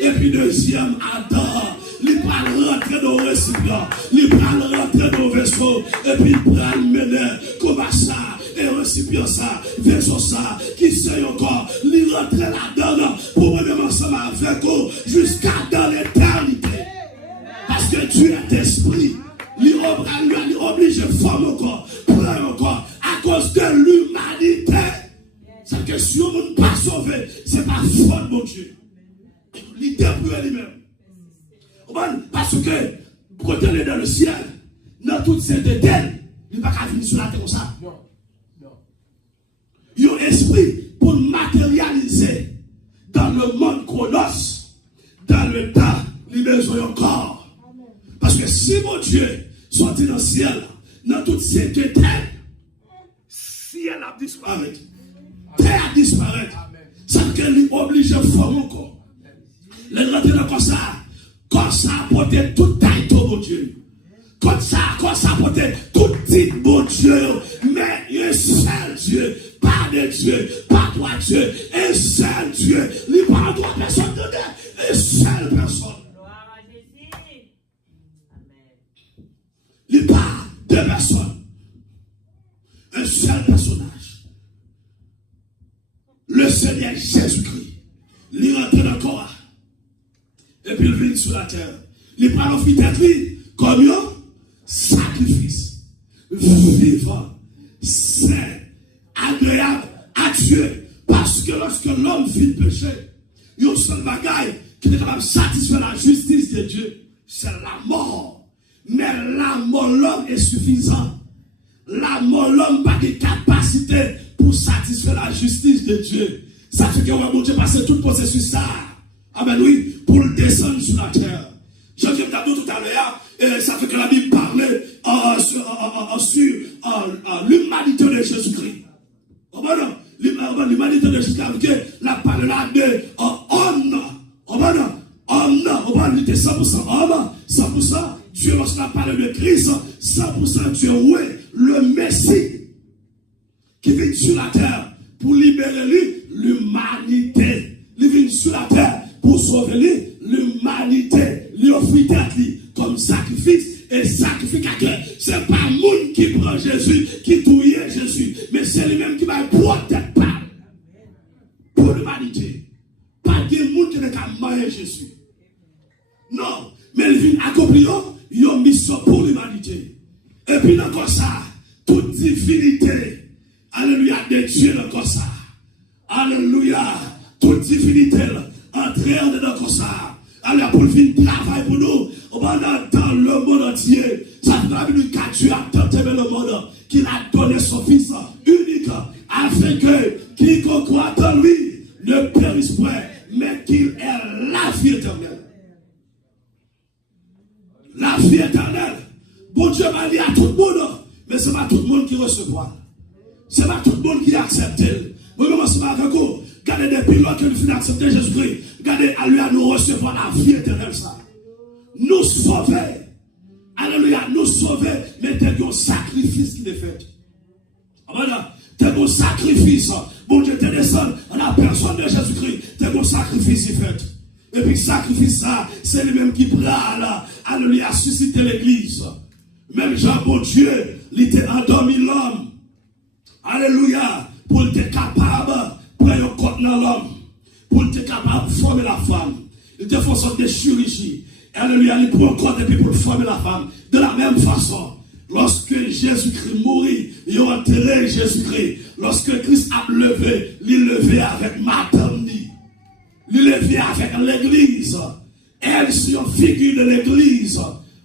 et puis deuxième Adam. Il prend rentrer dans le récipient, il prend rentrer dans le vaisseau, et puis il prend le mener, combat ça. Et récipient ça, vaisseau ça, qui sait encore, il rentre là-dedans pour venir ensemble avec vous jusqu'à dans l'éternité. Parce que Dieu est esprit, il oblige à former encore, prendre encore, à cause de l'humanité. C'est que si on ne pas sauvé, c'est pas faute de mon Dieu. Il débrouille lui-même. Parce que, quand on est dans le ciel, dans toute cette éternité, il ne va pas venir sur la terre comme ça. Il y a un esprit pour matérialiser dans le monde chronos, dans le temps, il a besoin encore. Parce que si mon Dieu sorti dans le ciel, dans toute cette éternité, ciel a disparu, terre a disparu, ça veut dire qu'il est obligé de former encore. Les gens comme ça apporte toute taille de mon Dieu. Comme ça apporte tout type de bon Dieu, mais il y a un seul Dieu. Pas de Dieu, pas toi Dieu, un seul Dieu. Il n'y a pas trois personnes dedans, une seule personne. Gloire à Jésus. Amen. Il n'y a pas deux personnes, un seul personnage. Le Seigneur Jésus-Christ. Il rentre dans le corps. Et puis il vient sur la terre. Il prend l'office comme un sacrifice vivant, saint, agréable à Dieu. Parce que lorsque l'homme vit le péché, il y a un seul bagage qui est capable de satisfaire la justice de Dieu. C'est la mort. Mais la mort, l'homme est suffisant. La mort, l'homme n'a pas de capacité pour satisfaire la justice de Dieu. Ça fait que mon Dieu passe tout le processus ça. Amen, oui, pour le descendre sur la terre. Je viens de dire tout à l'heure, et ça fait que la Bible parlait sur l'humanité de Jésus-Christ. L'humanité de Jésus-Christ, la parole là de homme. Homme, il était 100% homme, 100% Dieu, lorsqu'on parle de Christ, 100% Dieu, oui, le Messie qui vient sur la terre pour libérer l'humanité. Il vient sur la terre pour sauver l'humanité. Il offre comme sacrifice et sacrificateur. Ce n'est pas le monde qui prend Jésus, qui touille Jésus, mais c'est lui-même qui va protéger pour l'humanité. Pas de monde qui n'est qu'à manger Jésus. Non, mais il vient accomplir une mission pour l'humanité. Et puis encore ça, toute divinité, alléluia, de Dieu dans ça. Alléluia, toute divinité, entrer dans ça. Alléluia, pour venir travailler pour nous, dans le monde entier. Ça veut dire que Dieu a tant aimé le monde qu'il a donné son Fils unique, afin que quiconque croit en lui ne périsse point, mais qu'il ait la vie éternelle. La vie éternelle. Bon Dieu m'a dit à tout le monde, mais ce n'est pas tout le monde qui recevra. Ce n'est pas tout le monde qui accepte. Vous commencez par vous. Regardez des pilotes qui nous accepter Jésus-Christ. Regardez à lui à nous recevoir la vie éternelle. Ça. Nous sauver. Alléluia, nous sauver. Mais t'es un sacrifice qui est fait. Voilà. T'es un sacrifice. Bon Dieu te descend à la personne de Jésus-Christ. T'es un sacrifice qui est fait. Et puis sacrifice ça, c'est lui-même qui prend alléluia, susciter l'église. Même Jean, bon Dieu, il était endormi l'homme. Alléluia, pour être capable de prendre un compte dans l'homme. Pour être capable de former la femme. Il était fait sorte de chirurgie. Alléluia, il prend un compte et puis pour former la femme. De la même façon, lorsque Jésus-Christ mourit, il a enterré Jésus-Christ. Lorsque Christ a levé, il levé avec maternité. il est venu avec l'église. Elle, c'est une figure de l'église.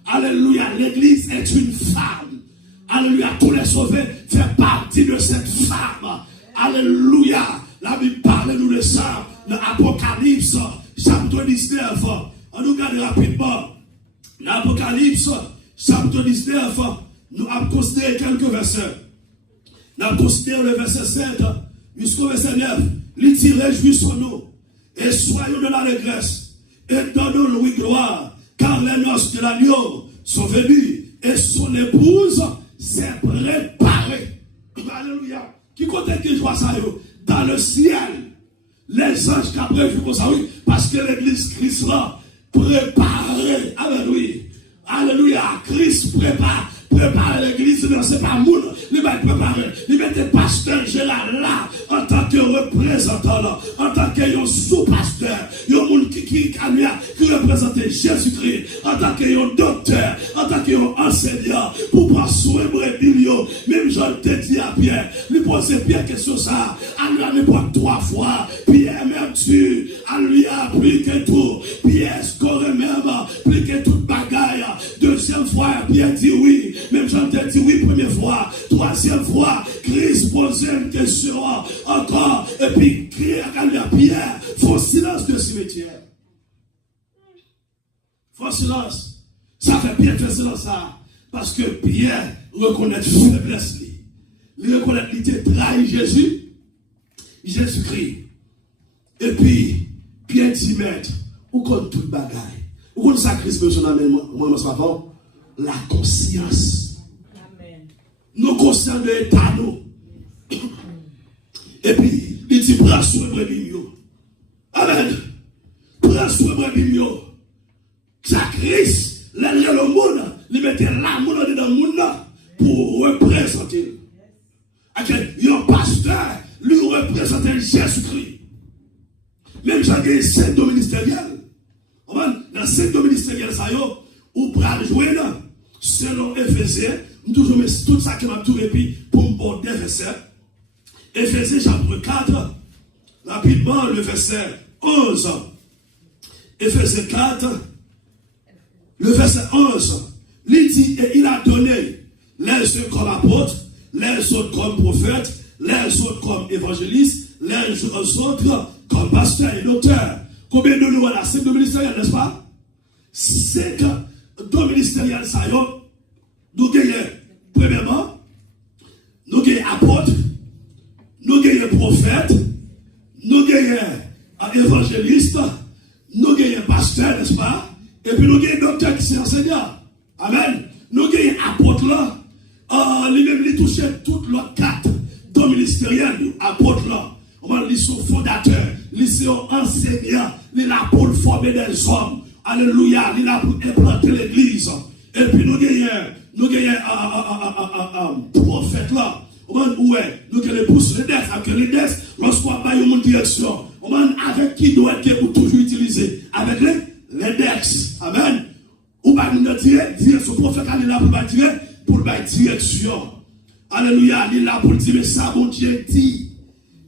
Alléluia, l'église est une femme. Alléluia, tous les sauvés font partie de cette femme. Alléluia, la Bible parle nous de ça dans l'Apocalypse, chapitre 19. On nous regarde rapidement. L'Apocalypse, chapitre 19, nous avons considéré quelques versets. Nous avons considéré le verset 7 jusqu'au verset 9. Il dit, réjouissons-nous et soyons dans l'allégresse et donnons-lui gloire, car les noces de l'agneau sont venues et son épouse s'est préparée. Alléluia. Qui compte qui joue ça dans le ciel? Les anges qui ont prévu pour ça, oui, parce que l'église Christ là, préparée. Alléluia. Alléluia. Christ prépare l'église, non, c'est pas moun, il va préparer. Il met des pasteurs Gérard là, en tant que représentant là, en tant que sous-pasteur, il y a un monde qui représente Jésus-Christ, en tant que docteur, en tant que enseignant, pour prendre soin de brebis. Même Jean te dit à Pierre, lui poser Pierre question ça, elle lui prend 3 fois, Pierre même tu, elle lui a appliqué tout, Pierre score même, appliqué toute bagaille. Deuxième fois, Pierre dit oui. Même Jean te dit oui première fois. Troisième fois, Christ posait une question encore. Et puis, Pierre, faut silence de cimetière. Faut silence. Ça fait bien faire silence ça. Parce que Pierre reconnaît faiblesse. Il reconnaît qu'il était trahi Jésus-Christ. Et puis, Pierre dit, maître, où compte tout le bagaille? Où compte ça, Christ, moi, savons? La conscience. Amen. Nous conscients de l'état, nous. Et puis, il dit, prends soin de brebis. Amen. Prends soin de brebis. Ça, Christ, le monde, il mettait l'amour dans le monde pour représenter. Un pasteur, lui représentait Jésus-Christ. Même j'ai gagné 5 dons ministériels. Dans 5 dons ministériels, ça y est, ou pral jouer là. Selon Éphésiens, nous toujours mettre tout ça qui m'a tout répit pour me border verset. Éphésiens chapitre 4, rapidement le verset 11. Éphésiens 4, le verset 11. Il dit, et il a donné les uns comme apôtres, les autres comme prophètes, les autres comme évangélistes, les autres comme pasteurs et docteurs. Combien de nous à la 5 de ministériel, n'est-ce pas? 5 dons ministériels, ça y est. Nous gagnons, premièrement, nous gagnons apôtres, nous gagnons prophètes, nous gagnons évangélistes, nous gagnons pasteurs, n'est-ce pas? Et puis nous gagnons docteurs qui sont enseignants. Amen. Nous gagnons apôtres là. Lui-même, il touche toutes les 4 dons ministériels, apôtres là. Ils sont fondateurs, ils sont enseignants, ils sont là pour former des hommes. Alléluia, il est là pour implanter l'église. Et puis nous gagnons prophète là. Nous gagnons les pouces, les dettes, avec les dettes, lorsqu'on va y une direction. Avec qui doit être pour toujours utiliser? Avec les dettes. Amen. Ou pas nous dire, ce prophète il est là pour tirer, pour la direction. Alléluia, il est là pour dire, mais ça, mon Dieu dit.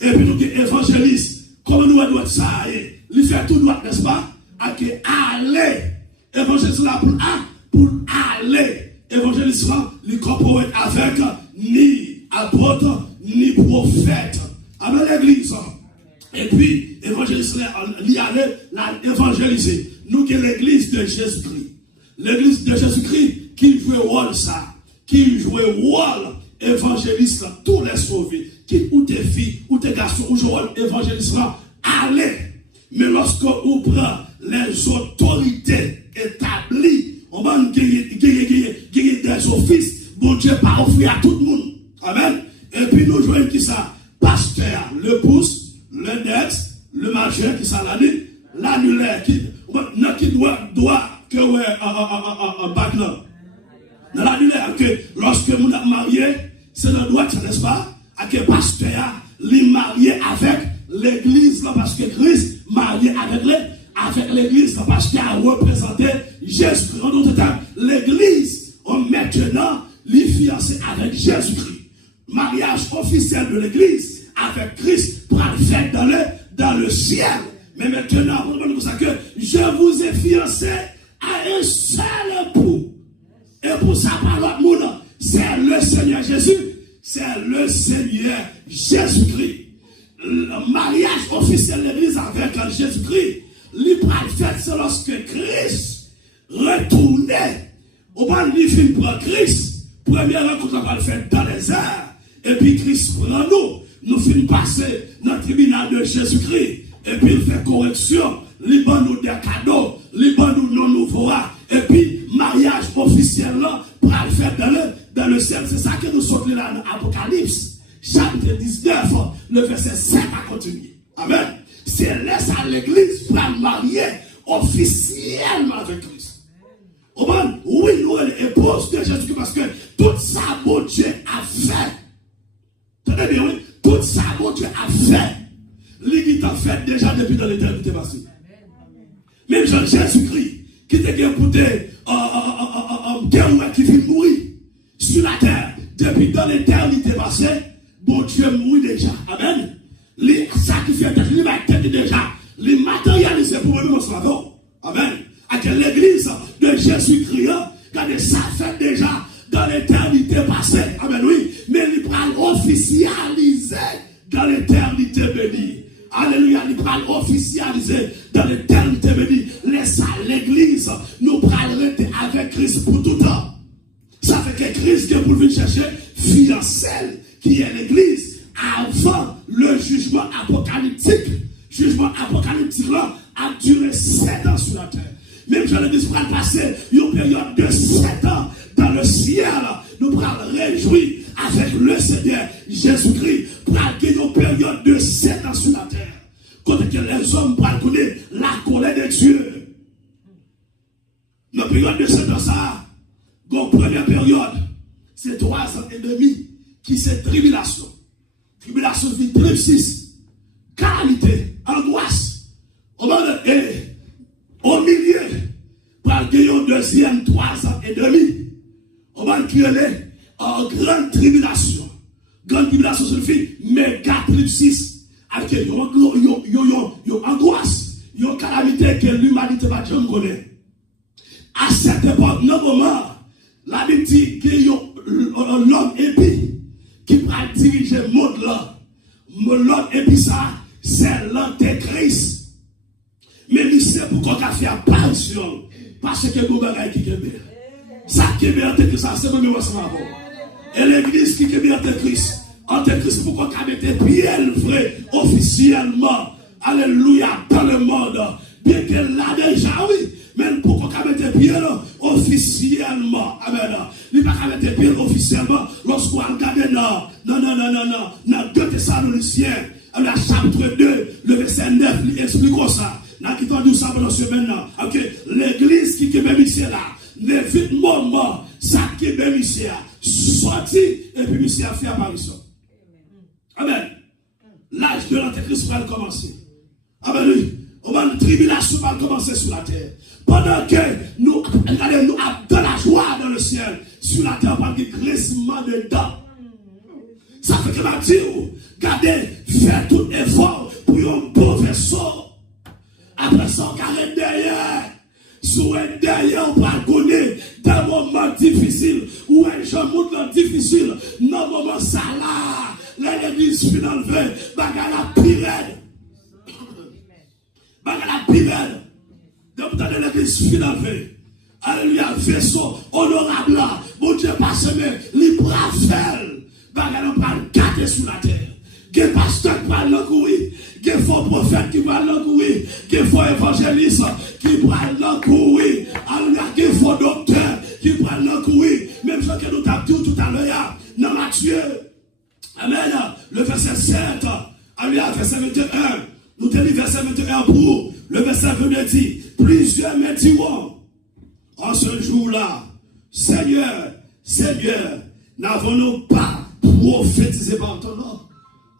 Et puis nous gagnons évangélistes. Comment nous doit ça? Il fait tout droit, n'est-ce pas? Aller. Évangéliste là pour aller. Évangéliste là, il corporate avec ni apôtre, ni prophète. Amen l'église. Et puis, évangéliste là, il allait évangéliser. Nous qui l'église de Jésus-Christ. L'église de Jésus-Christ qui joue rôle ça. Qui joue rôle évangéliste là, tous les sauvés. Qui ou tes filles, ou tes garçons, ou jouent évangéliste là, allez. Mais lorsque on prend les autorités établies, on va gagner des offices, bon Dieu pas offrir à tout le monde. Amen. Et puis nous jouons qui ça? Pasteur, le pouce, le net, le majeur qui ça l'annulaire, qui doit que un bac-là. Dans l'annulaire, que lorsque nous sommes mariés, c'est le droit, n'est-ce pas? À que pasteur, les marié avec l'église, parce que Christ marié avec l'église, parce qu'il a représenté Jésus-Christ. En d'autres termes, l'église, maintenant, les fiancés avec Jésus-Christ. Mariage officiel de l'église avec Christ pour le faire dans le ciel. Mais maintenant, vous demandez pour ça que je vous ai fiancé à un seul époux. Et pour ça, par l'autre monde, c'est le Seigneur Jésus. C'est le Seigneur Jésus-Christ. Le mariage officiel de l'Église avec Jésus-Christ, l'hyper fait, c'est lorsque Christ retournait. Au moment où il finit pour Christ, première rencontre, on va le faire dans les airs. Et puis Christ prend nous finissons passer dans le tribunal de Jésus-Christ. Et puis il fait correction, il donne nous des cadeaux, il donne nous nos nouveaux. Et puis, mariage officiel là, pour le faire dans le ciel. C'est ça que nous sommes là dans l'Apocalypse, chapitre 19, le verset 7 à continuer. Amen. C'est laisse à l'église pour marier officiellement avec Christ. Amen. Oui, nous sommes les épouses de Jésus parce que tout ça, mon Dieu a fait. Tenez bien, oui. Tout ça, mon Dieu a fait. L'Église a fait déjà depuis dans l'éternité passée. Même Jésus-Christ, qui t'a écouté, qui vit mourir sur la terre, depuis dans l'éternité passée, bon Dieu mourit déjà. Amen. Les sacrifices, les matériels déjà, les matérialisés pour nous savons. Amen. À quelle l'église de Jésus-Christ, quand ça fait déjà dans l'éternité passée. Amen, oui. Mais il parle officialisé dans l'éternité bénie. Alléluia, il parle officialisé dans l'éternité bénie. Laisse à l'église, nous parlerons avec Christ pour tout temps. Ça fait que Christ est pour venir chercher fiancée qui est l'église avant le jugement apocalyptique. Jugement apocalyptique là a duré 7 ans sur la terre. Même je le dis, pour passer une période de 7 ans dans le ciel, nous pourrons réjouir avec le Seigneur Jésus-Christ pour gagner une période de 7 ans sur la terre. Quand les hommes pourront connaître la colère de Dieu. La période de 7 ans, ça, donc première période, c'est 3 ans et demi qui c'est tribulation. Tribulation vie tripsis, calamité, angoisse. Au milieu, pour gagner une deuxième 3 ans et demi, on va créer en grande tribulation. Grande tribulation signifie méga tripsis. Avec une angoisse, une calamité que l'humanité va jamais connaître. À cette époque, dans moment, la Bible dit qu'il y a l'homme épi qui va diriger le monde là. L'homme épi ça, c'est l'antéchrist. Mais il sait pourquoi il a fait apparition. Parce que nous avons qui est bien. Ça qui est bien, c'est le même ensemble. Et l'église qui est bien, antéchrist. Antéchrist, pourquoi il a été bien vrai officiellement. Alléluia, dans le monde. Bien qu'elle l'a déjà, oui. Mais pourquoi il a été bien officiellement. Amen. Il n'a pas été bien officiellement lorsqu'on regarde dans 2 Thessaloniciens, la chapitre 2, le verset 9, il explique ça. Là, qui t'ont dit ça pendant ce maintenant. Ok, l'église qui est même ici là, ne vite moment, ça qui est même ici là, sorti, et puis ici a fait apparition. Amen. L'âge de l'antéchrist va commencer. Amen. Oui. La tribulation va commencer sur la terre. Pendant que nous avons de la joie dans le ciel, sur la terre, par le glissement de dents. Ça fait que ma dire, gardez, faites tout effort pour un beau vaisseau. Après ça, on arrête derrière. Sur un derrière, on va connaître des moments difficiles. Ou un jour difficile. Dans moment ça là, l'église finale, bagala pirate. Bagala pirate. Donc, dans l'église finale, alléluia, vaisseau honorable là. Mon Dieu, passe mais les braves fêles. Bagala on va garder sur la terre. Des pasteurs qui parlent l'encourir, des faux prophètes qui parlent l'encourir, des faux évangélistes qui parlent l'encourir, des faux docteurs qui parlent l'encourir. Même ce que nous avons dit tout à l'heure, dans Matthieu, amen, le verset 7, alléluia, verset 21, nous tenons verset 21 pour, le verset 22 dit, plusieurs me diront, en ce jour-là, Seigneur, Seigneur, n'avons-nous pas prophétisé par ton nom?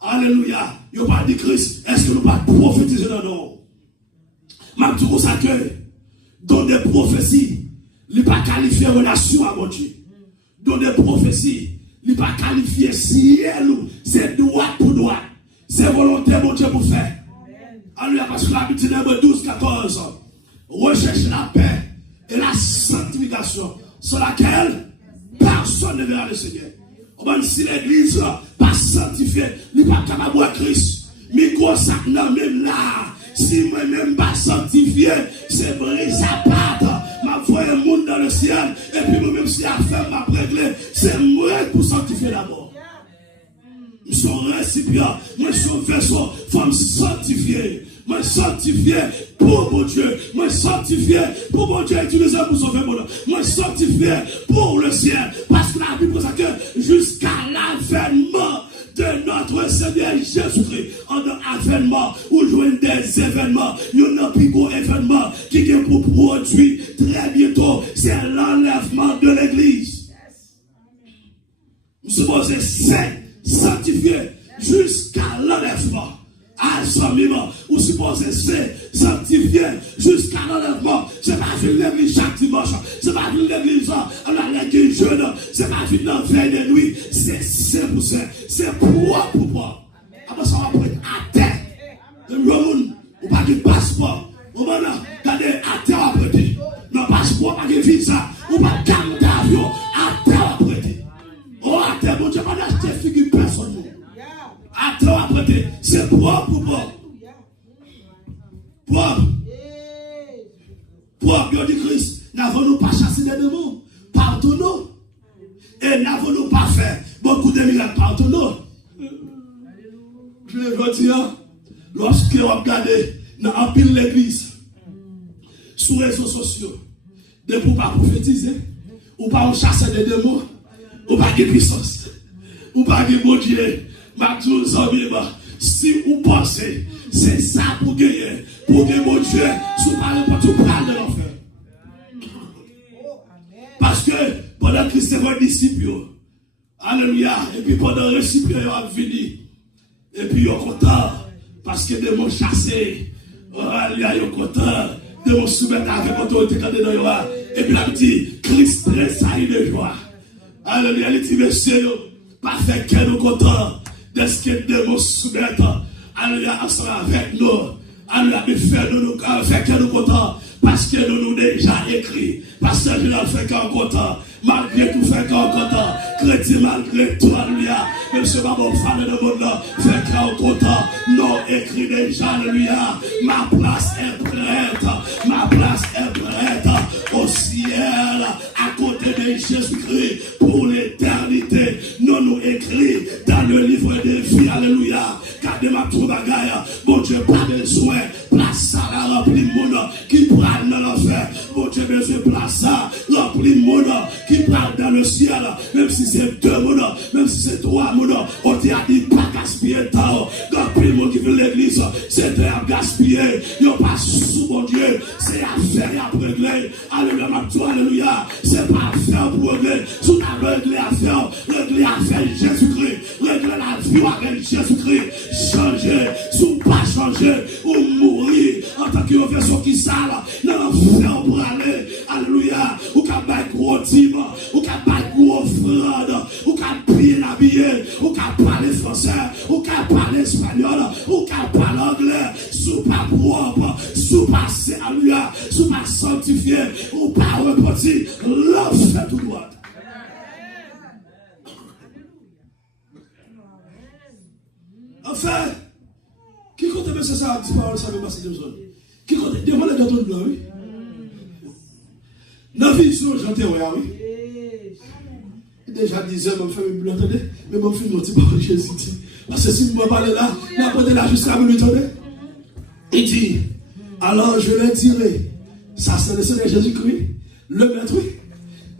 Alléluia. Il n'y a pas de Christ. Est-ce que nous ne pas prophétiser dans nous? Même tout ça que, dans des prophéties, il n'est pas qualifié relation à mon Dieu. Dans des prophéties, il n'est pas qualifié ciel, c'est droit pour droit. C'est volonté mon Dieu pour faire. Alléluia, parce que la Bible dit dans 12, 14, recherche la paix et la sanctification, sur laquelle personne ne verra le Seigneur. Si l'église n'est pas sanctifiée, elle n'est pas capable de voir Christ. Mais quoi ça même là, si moi-même pas sanctifié, c'est brisé à part. Ma foi est monde dans le ciel, et puis moi-même si la femme m'a réglé, c'est moi pour sanctifier d'abord. Nous sommes récipients, moi je suis vaisseau, faut me sanctifier. Moi sanctifié pour mon Dieu. Moi sanctifié pour mon Dieu utilisé pour sauver mon homme. Moi sanctifié pour le ciel. Parce que la Bible dit que jusqu'à l'avènement de notre Seigneur Jésus-Christ, en avènement, ou jouer des événements, il y en a plus gros événements qui est pour produire très bientôt, c'est l'enlèvement de l'église. Nous sommes sanctifiés jusqu'à l'enlèvement. À son moment, ou supposé c'est sanctifié jusqu'à l'enlèvement. C'est pas une l'église chaque dimanche, c'est pas une l'église à l'église jeune, c'est pas une veille de nuit, c'est pour ça, c'est propre pour moi. Après ça, on va prendre à terre. Ou pas de passeport, ou pas de à terre à prêter. Non, passeport, pas de visa, ou pas de carte d'avion, à terre à prêter. Oh, à terre, mon Dieu, pas d'acheter figure personne. Attends après, c'est propre ou pas? Propre. Propre, bien dit Christ. N'avons-nous pas chassé des démons? Pardonnons. Et n'avons-nous pas fait beaucoup de miracles? Pardonnons. Je veux dire, lorsque on regarde dans pile l'église, sur les réseaux sociaux, de ne pas prophétiser, ou pas chasser des démons, ou pas de puissance, ou pas de bon Dieu. Si vous pensez, c'est ça pour gagner mon Dieu, sous parler pour tout prendre de l'enfer. Parce que pendant que Christ est votre disciple, alléluia, et puis pendant le récipient, il a venu, et puis il est content, parce que des mots chassés, alléluia, il est content, des mots soumettre avec autorité quand il est dans et puis il dit, Christ tressaille de joie. Alléluia, il dit, monsieur, pas fait qu'elle nous content. Est-ce que nous soumettre à ensemble avec nous, à faire nous faire nous contents, parce que nous déjà écrit, parce que nous fait qu'un content, malgré tout fait qu'un content, chrétien malgré tout, alléluia, même si ma bonne femme de monde là, fait qu'un content, non écrit déjà, alléluia, ma place est prête, ma place est prête au ciel, à côté de Jésus-Christ, pour l'éternité, nous écrit dans le livre de vie, alléluia, car de ma troubagaille, mon Dieu, pas besoin, place ça là, rempli de monde qui prend dans l'enfer, mon Dieu, besoin, place ça, rempli de monde qui prend dans le ciel, même si c'est 2 mondes, même si c'est 3 mondes, on t'a dit pas gaspiller le temps, quand le monde qui veut l'église, c'est à gaspiller, il n'y a pas sous mon Dieu, c'est à faire à régler, alléluia, c'est pas à faire pour régler, sous la régler à faire Jésus-Christ, régler la vie avec Jésus-Christ, changer, sous pas changer, ou mourir en tant que version qui sale, dans l'enfer pour aller, alléluia, ou qu'à battre gros dîme, ou qu'à battre gros offrande, ou qu'à bien habillé, ou qu'à parler français, ou qu'à parler espagnol, ou qu'à parler anglais, sous pas propre, sous pas alléluia, sous pas sanctifié, ou pas repentir, l'enfer tout droit. Enfin, qui compte bien ça, dit parole, ça veut passer de zone. Qui compte devant le gâteau de blanc, oui. Dans la vision, j'entends, oui. Déjà 10 heures, je me fais une attendez, mais je me fais une petite parole, Jésus dit. Parce que si je me parle là, n'importe là jusqu'à me attendez. Il dit, alors je leur dirai, ça c'est le Seigneur Jésus-Christ, le maître, oui.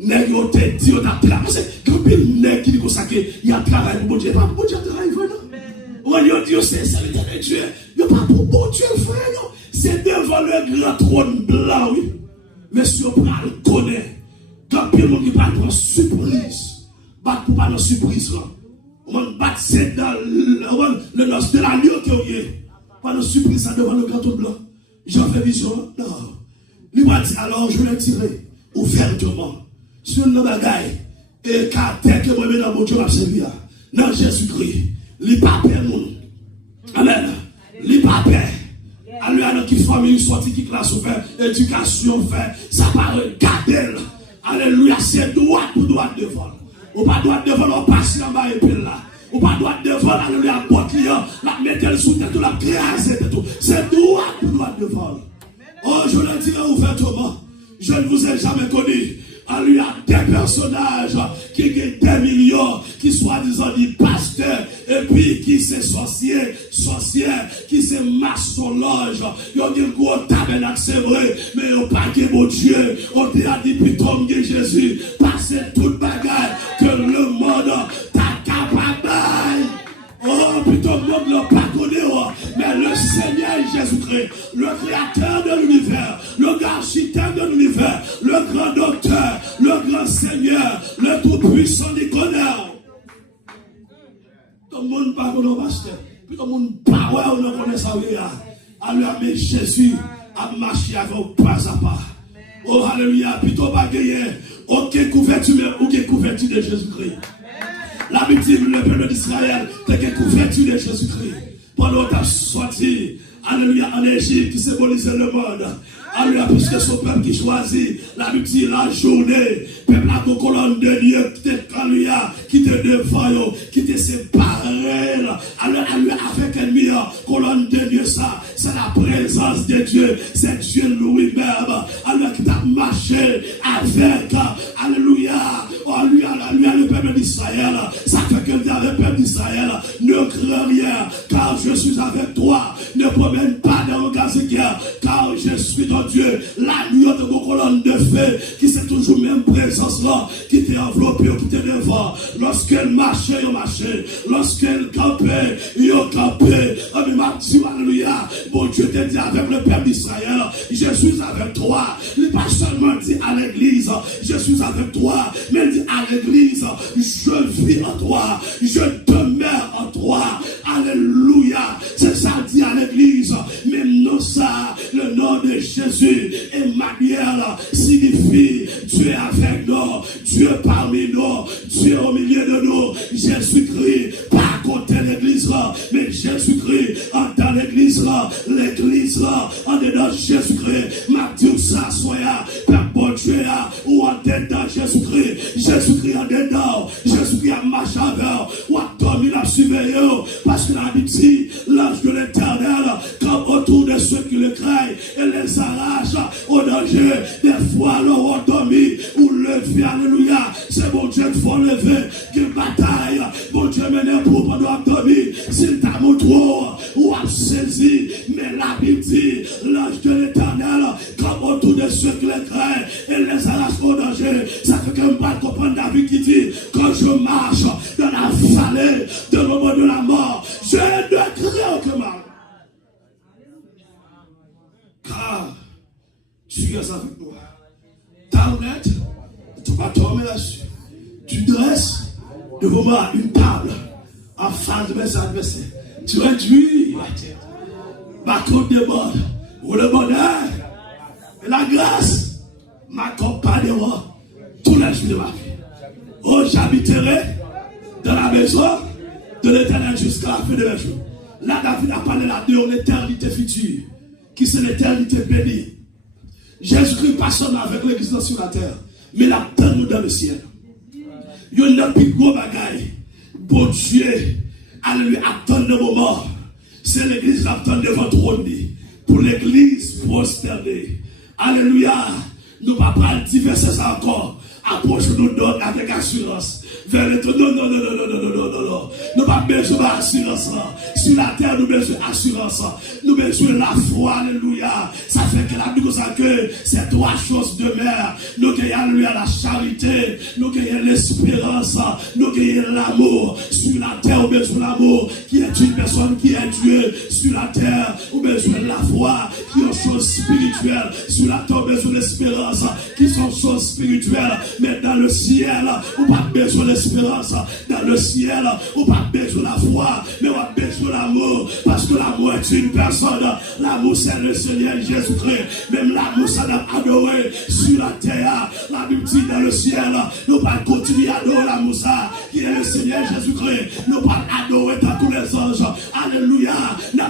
Nèg yo te dit, on a travaillé. Parce que quand il nèg qui dit comme ça, il y a travail pour bon Dieu, pas pour Dieu travail, vraiment. On dit, c'est ça, le Dieu. Il n'y a pas pour bon Dieu, frère, non. C'est devant le grand trône blanc, oui. Mais si on prend le connaître, quand il y a monde qui va prendre surprise, pas pour pas de surprise, là. On va c'est dans le noce de l'agneau qui est. Pas de surprise, ça devant le grand trône blanc. J'en fais vision, non. Il va dire, alors je vais tirer ouvertement sur le bagaille et car tel que moi-même dans mon Dieu m'a servi, dans Jésus-Christ. Li pa paix moun. Amen. Li pa paix. Alléluia, qui famille sorti, qui classe fait, éducation fait, ça va regarder. Alléluia, c'est droit pour droit devant. Ou pas droit devant, on passe en bas et puis là. Ou pas droit devant, alléluia, bon client, la mettre sous tête, la craser tout. C'est droit pour droit devant. Oh, je le dis ouvertement, je ne vous ai jamais connu. Alléluia, des personnages qui ont des millions, qui soi-disant dit pasteurs, et puis qui sont sorcières, qui sont maçons-loges, ils ont dit gros tabernacle, c'est vrai, mais ils n'ont pas dit mon Dieu, on t'a dit plutôt que Jésus, passez toute bagaille que le monde t'a capable. Oh, plutôt le monde ne pas connu, mais le Seigneur Jésus-Christ, le créateur de l'univers, le grand architecte de l'univers, le grand docteur, le grand Seigneur, le tout-puissant du connaît. Tout le monde ne connaît pas pasteur, puis tout le monde ne connaît pas ça. Alléluia, mais Jésus a marché avec pas à pas. Oh, alléluia, plutôt pas gagné, aucune couverture, mais aucune couverture de Jésus-Christ. La Bible dit le peuple d'Israël t'es une couverture de Jésus-Christ. Pendant que tu as sorti, alléluia, en Égypte, qui symbolisait le monde. Alléluia, puisque son peuple qui choisit, la Bible dit la journée, peuple à la colonne de Dieu, qui te devant, qui te séparé, alléluia, avec ennemi, colonne de Dieu, ça, c'est la présence de Dieu, c'est Dieu lui-même, alléluia, qui t'a marché avec, alléluia, alléluia, le peuple d'Israël, ça fait que le peuple d'Israël ne craint rien, car je suis avec toi, ne promène pas de regard car je suis ton Dieu, la nuit de vos colonnes de feu, qui c'est toujours même présence là, qui t'est enveloppé, qui t'est devant, lorsqu'elle marchait, il marchait, lorsqu'elle campait, il campait, alléluia, bon Dieu te dit avec le peuple d'Israël, je suis avec toi, il n'est pas seulement dit à l'église, je suis avec toi, mais il dit à l'église, je vis en toi, je demeure en toi, alléluia, c'est ça dit à l'église, même non ça, le nom de Jésus, Emmanuel, signifie Dieu avec nous, Dieu parmi nous, Dieu au milieu de nous, Jésus-Christ, pas à côté de l'église là, mais Jésus-Christ, dans l'église là, en dedans Jésus-Christ, Matthieu ça, soya, Père bon Dieu, ou en dedans Jésus-Christ, Jésus-Christ en dedans, Jésus-Christ a marché avec, ou a dormi la surveiller, parce que la Bible dit, l'ange de l'éternel, comme autour de ceux qui le craignent, et les arrache au danger, des fois leur ont dormi, ou levé, alléluia, c'est mon Dieu qu'il faut lever, qu'il bataille, mon Dieu mène pour pendant dormi, s'il t'a montré, ou a saisi, mais la Bible dit, l'ange de l'éternel, comme autour de ceux qui le craignent, et les arrache au danger, ça fait que je ne peux pas comprendre David qui dit, quand je marche dans la vallée de l'ombre de la mort, je ne crains aucun mal. Car tu es avec moi. Ta lunette, tu vas tomber là-dessus. Tu dresses devant moi une table en face de mes adversaires. Tu réduis ma côte de mort pour le bonheur et la grâce m'accompagneront tous les jours de ma vie. Oh, j'habiterai dans la maison de l'Éternel jusqu'à la fin de mes jours. Là, David a parlé là de l'éternité future, qui c'est l'éternité bénie. Jésus-Christ passe seulement avec l'église sur la terre, mais il attend nous dans le ciel. Il y a un plus gros bagaille. Bon Dieu, alléluia, attend le moment. C'est l'église qui attend devant le trône pour l'église prosternée. Alléluia, nous ne pouvons pas diverser ça encore. Approche-nous avec assurance. Vers le trône. Non. Nous pas besoin d'assurance. Sur la terre, nous besoin d'assurance. Nous besoin de la foi. Alléluia. Ça fait que la Bible que ces trois choses demeurent. Nous gagnons la charité. Nous gagnons l'espérance. Nous gagnons l'amour. Sur la terre, nous besoin de l'amour. Qui est une personne qui est Dieu. Sur la terre, nous besoin de la foi. Qui est une chose spirituelle. Sur la terre, nous besoin de l'espérance. Qui sont choses spirituelles. mais dans le ciel, on n'a pas besoin d'espérance. Dans le ciel, on n'a pas besoin de la foi, mais on a besoin de l'amour, parce que l'amour est une personne. L'amour, c'est le Seigneur Jésus-Christ. Même l'amour, ça n'a pas adoré sur la terre. La Bible dit dans le ciel, nous pas continuer à adorer l'amour, ça, qui est le Seigneur Jésus-Christ. Nous pas adorer tant que les anges. Alléluia,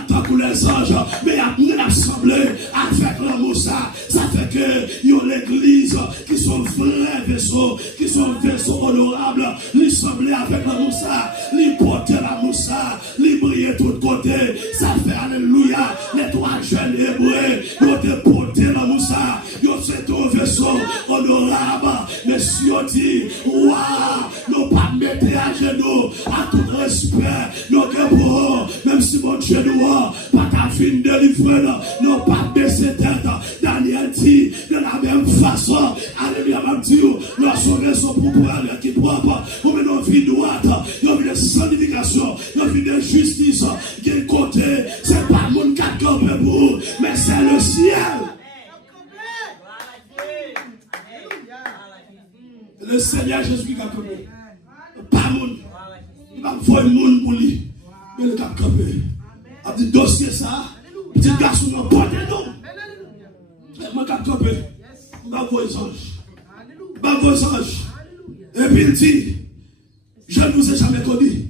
tant que les anges, mais nous l'assemblée avec l'amour, ça fait que y a l'église qui sont vrais vaisseaux, qui sont vaisseaux honorables, les sembler avec l'amour, ça, les porter l'amour, ça, les briller de tous côtés. Ça fait, alléluia, les trois jeunes hébreux, ils ont porté l'amour, ça, ils ont fait un vaisseau honorable. Mais si on dit, waouh, nous pas mettre à genoux, à tout respect, nous devons, même si mon Dieu nous pas qu'à fin délivrer, nous pas baisser tête. Daniel dit, de la même façon, alléluia, m'a dit, nous sommes son propre qui propre, nous menons vie droite, nous avons de sanctification, nous avons de justice, qui est côté, c'est pas mon cas comme vous, mais c'est le ciel. Le Seigneur Jésus qui a campé. Pas moun. Il va voir le monde pour lui. Mais il a campé. A dit dossier ça. Petit garçon n'a pas de nom. Il a campé. Il va voir les anges. Il va voir les anges. Et puis il dit, je ne vous ai jamais connu.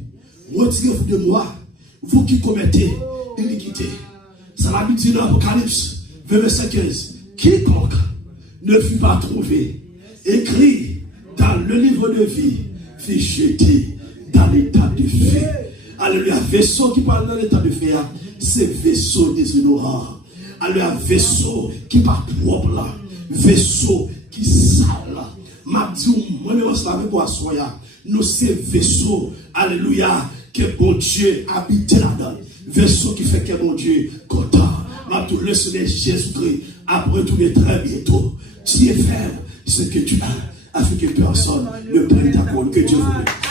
Retirez-vous de moi, vous qui commettez iniquité. Ça l'a dit dans l'Apocalypse, verset 15. Quiconque ne fut pas trouvé, écrit dans le livre de vie, fut jeté dans l'état de feu. Alléluia, vaisseau qui parle dans l'état de feu, c'est vaisseau déshonorant. Alléluia, vaisseau qui pas propre là, vaisseau qui sale là. M'a dit, moi, je suis avec toi, nous c'est vaisseau, alléluia, que bon Dieu habite là-dedans. Vaisseau qui fait que mon Dieu content. M'a dit, le Seigneur Jésus-Christ, après tout est très bientôt. Tu es faire ce que tu as, afin que personne ne prenne ta compte. Que Dieu vous bénisse.